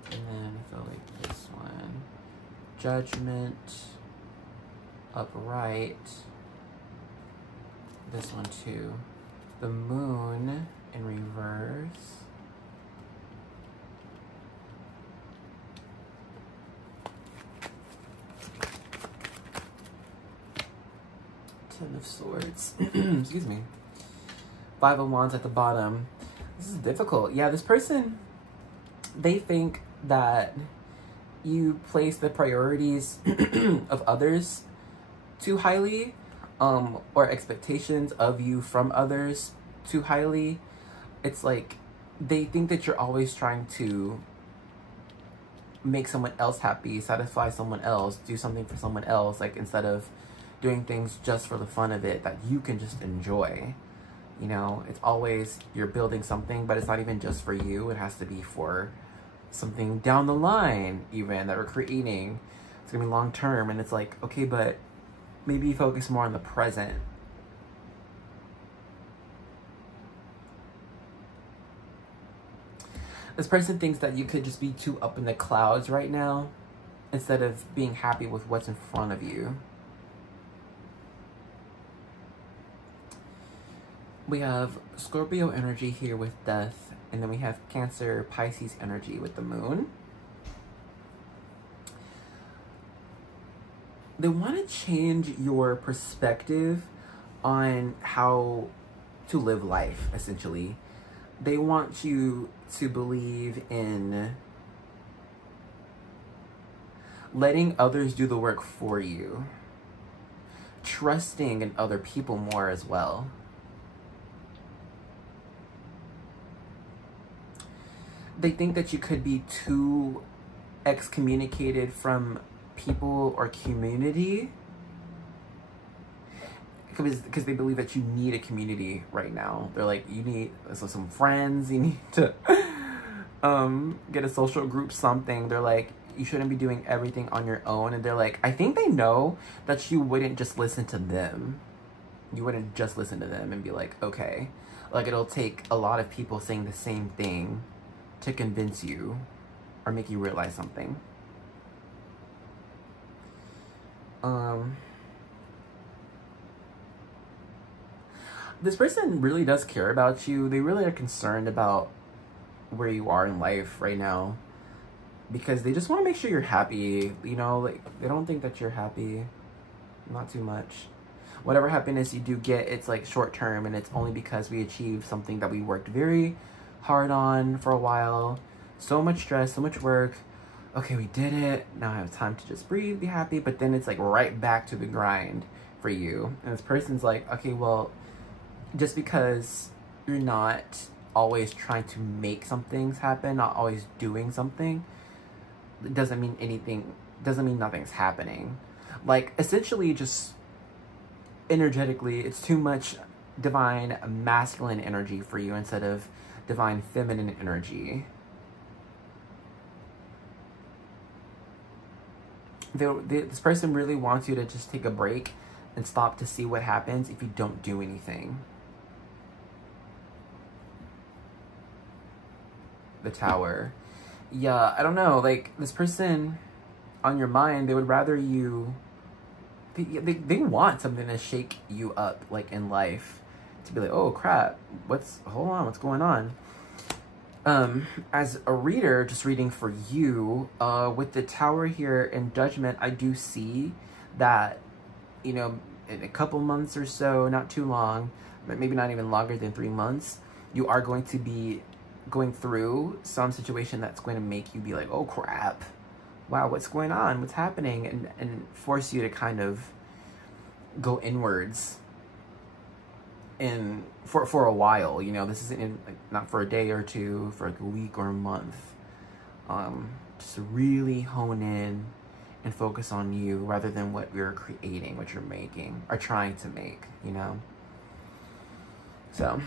And then I feel like this one, Judgment upright. This one too. The Moon in reverse. Swords. Excuse me. Five of Wands at the bottom. This is difficult. Yeah, this person, they think that you place the priorities of others too highly, or expectations of you from others too highly. It's like they think that you're always trying to make someone else happy, satisfy someone else, do something for someone else, like instead of doing things just for the fun of it that you can just enjoy. You know, it's always you're building something, but it's not even just for you. It has to be for something down the line even that we're creating. It's gonna be long term, and it's like, okay, but maybe focus more on the present. This person thinks that you could just be too up in the clouds right now instead of being happy with what's in front of you. We have Scorpio energy here with Death, and then we have Cancer, Pisces energy with the Moon. They want to change your perspective on how to live life, essentially. They want you to believe in letting others do the work for you, trusting in other people more as well. They think that you could be too excommunicated from people or community because they believe that you need a community right now. They're like, you need some friends, you need to get a social group, something. They're like, you shouldn't be doing everything on your own. And they're like, I think they know that you wouldn't just listen to them. You wouldn't just listen to them and be like, okay. Like, it'll take a lot of people saying the same thing to convince you or make you realize something. This person really does care about you. They really are concerned about where you are in life right now because they just want to make sure you're happy. You know, like, they don't think that you're happy. Not too much. Whatever happiness you do get, it's like short term, and it's only because we achieved something that we worked very hard on for a while. So much stress, so much work. Okay, we did it. Now I have time to just breathe, be happy. But then it's like right back to the grind for you. And this person's like, okay, well, just because you're not always trying to make some things happen, not always doing something, it doesn't mean anything, doesn't mean nothing's happening. Like, essentially, just energetically, it's too much divine masculine energy for you instead of divine feminine energy. This person really wants you to just take a break and stop to see what happens if you don't do anything. The Tower. Yeah, I don't know. Like, this person on your mind, they would rather you... They want something to shake you up, like, in life. To be like, oh, crap. Hold on, what's going on? As a reader, just reading for you, with the Tower here in Judgment, I do see that, you know, in a couple months or so, not too long, but maybe not even longer than 3 months, you are going to be going through some situation that's going to make you be like, oh crap, wow, what's going on, what's happening, and force you to kind of go inwards for a while. You know, this isn't like, not for a day or two, for like a week or a month. Just to really hone in and focus on you rather than what you're creating, what you're making or trying to make, you know. So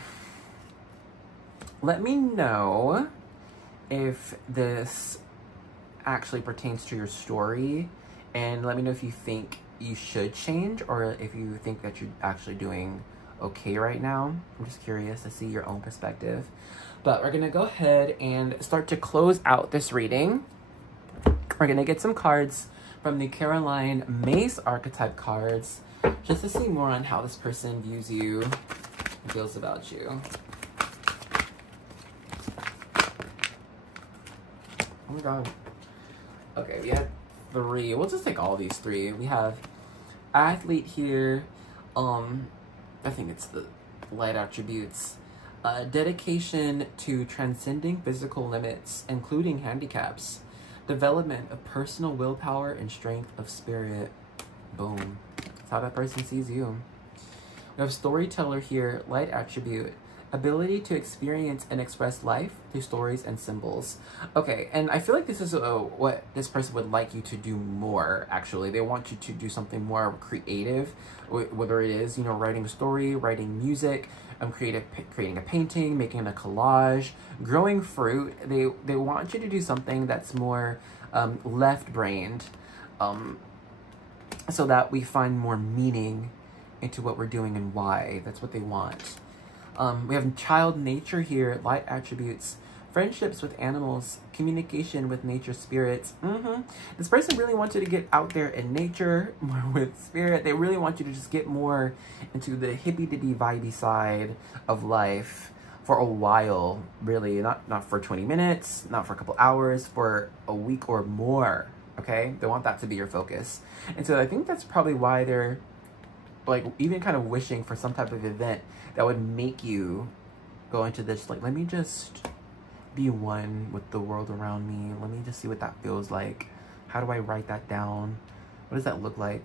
let me know if this actually pertains to your story, and let me know if you think you should change or if you think that you're actually doing okay right now. I'm just curious to see your own perspective. But we're gonna go ahead and start to close out this reading. We're gonna get some cards from the Caroline Mace archetype cards just to see more on how this person views you and feels about you. Oh my god. Okay, we have 3. We'll just take all these 3. We have Athlete here, I think it's the light attributes. Dedication to transcending physical limits, including handicaps. Development of personal willpower and strength of spirit. Boom. That's how that person sees you. We have storyteller here, light attribute. Ability to experience and express life through stories and symbols. Okay, and I feel like this is what this person would like you to do more, actually. They want you to do something more creative, whether it is, you know, writing a story, writing music, creating a painting, making a collage, growing fruit. They want you to do something that's more left-brained, so that we find more meaning into what we're doing and why. That's what they want. We have child nature here, light attributes, friendships with animals, communication with nature spirits. This person really wants you to get out there in nature, more with spirit. They really want you to just get more into the hippy-dippy vibey side of life for a while, really. Not for 20 minutes, not for a couple hours, for a week or more, okay? They want that to be your focus. And so I think that's probably why they're like even kind of wishing for some type of event that would make you go into this, like, let me just be one with the world around me. Let me just see what that feels like. How do I write that down? What does that look like?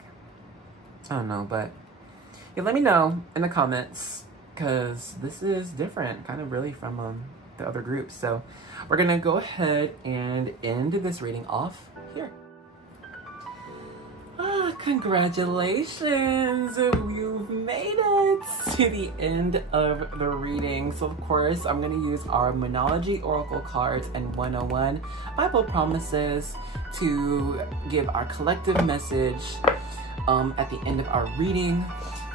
I don't know, but yeah, let me know in the comments, because this is different, kind of really from the other groups. So we're gonna go ahead and end this reading off here. Congratulations! You've made it to the end of the reading. So of course, I'm going to use our Monology Oracle cards and 101 Bible promises to give our collective message at the end of our reading.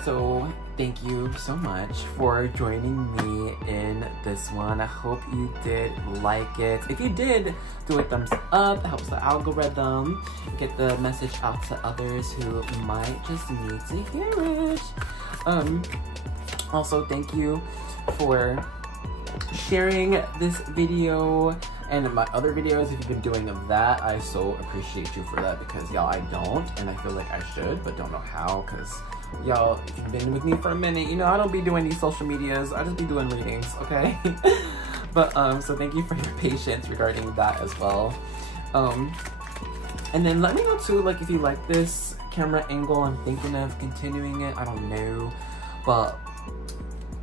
So thank you so much for joining me in this one. I hope you did like it. If you did, do a thumbs up. It helps the algorithm get the message out to others who might just need to hear it. Also, thank you for sharing this video and my other videos. If you've been doing that, I so appreciate you for that, because y'all, I don't, and I feel like I should, but don't know how, because y'all, if you've been with me for a minute, you know I don't be doing these social medias. I just be doing readings, okay? But so thank you for your patience regarding that as well. And then let me know too, like, if you like this camera angle. I'm thinking of continuing it. I don't know, but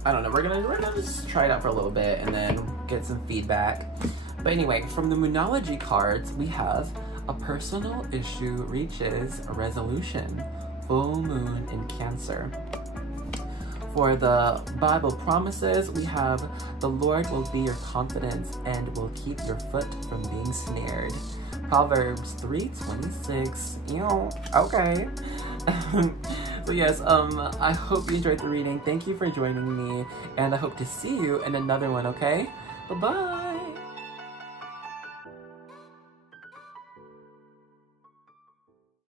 I don't know. We're gonna just try it out for a little bit and then get some feedback. But anyway, from the Moonology cards, we have a personal issue reaches a resolution. Full moon in Cancer. For the Bible promises, we have the Lord will be your confidence and will keep your foot from being snared. Proverbs 3:26. You know, okay. So yes, I hope you enjoyed the reading. Thank you for joining me, and I hope to see you in another one, okay? Bye-bye.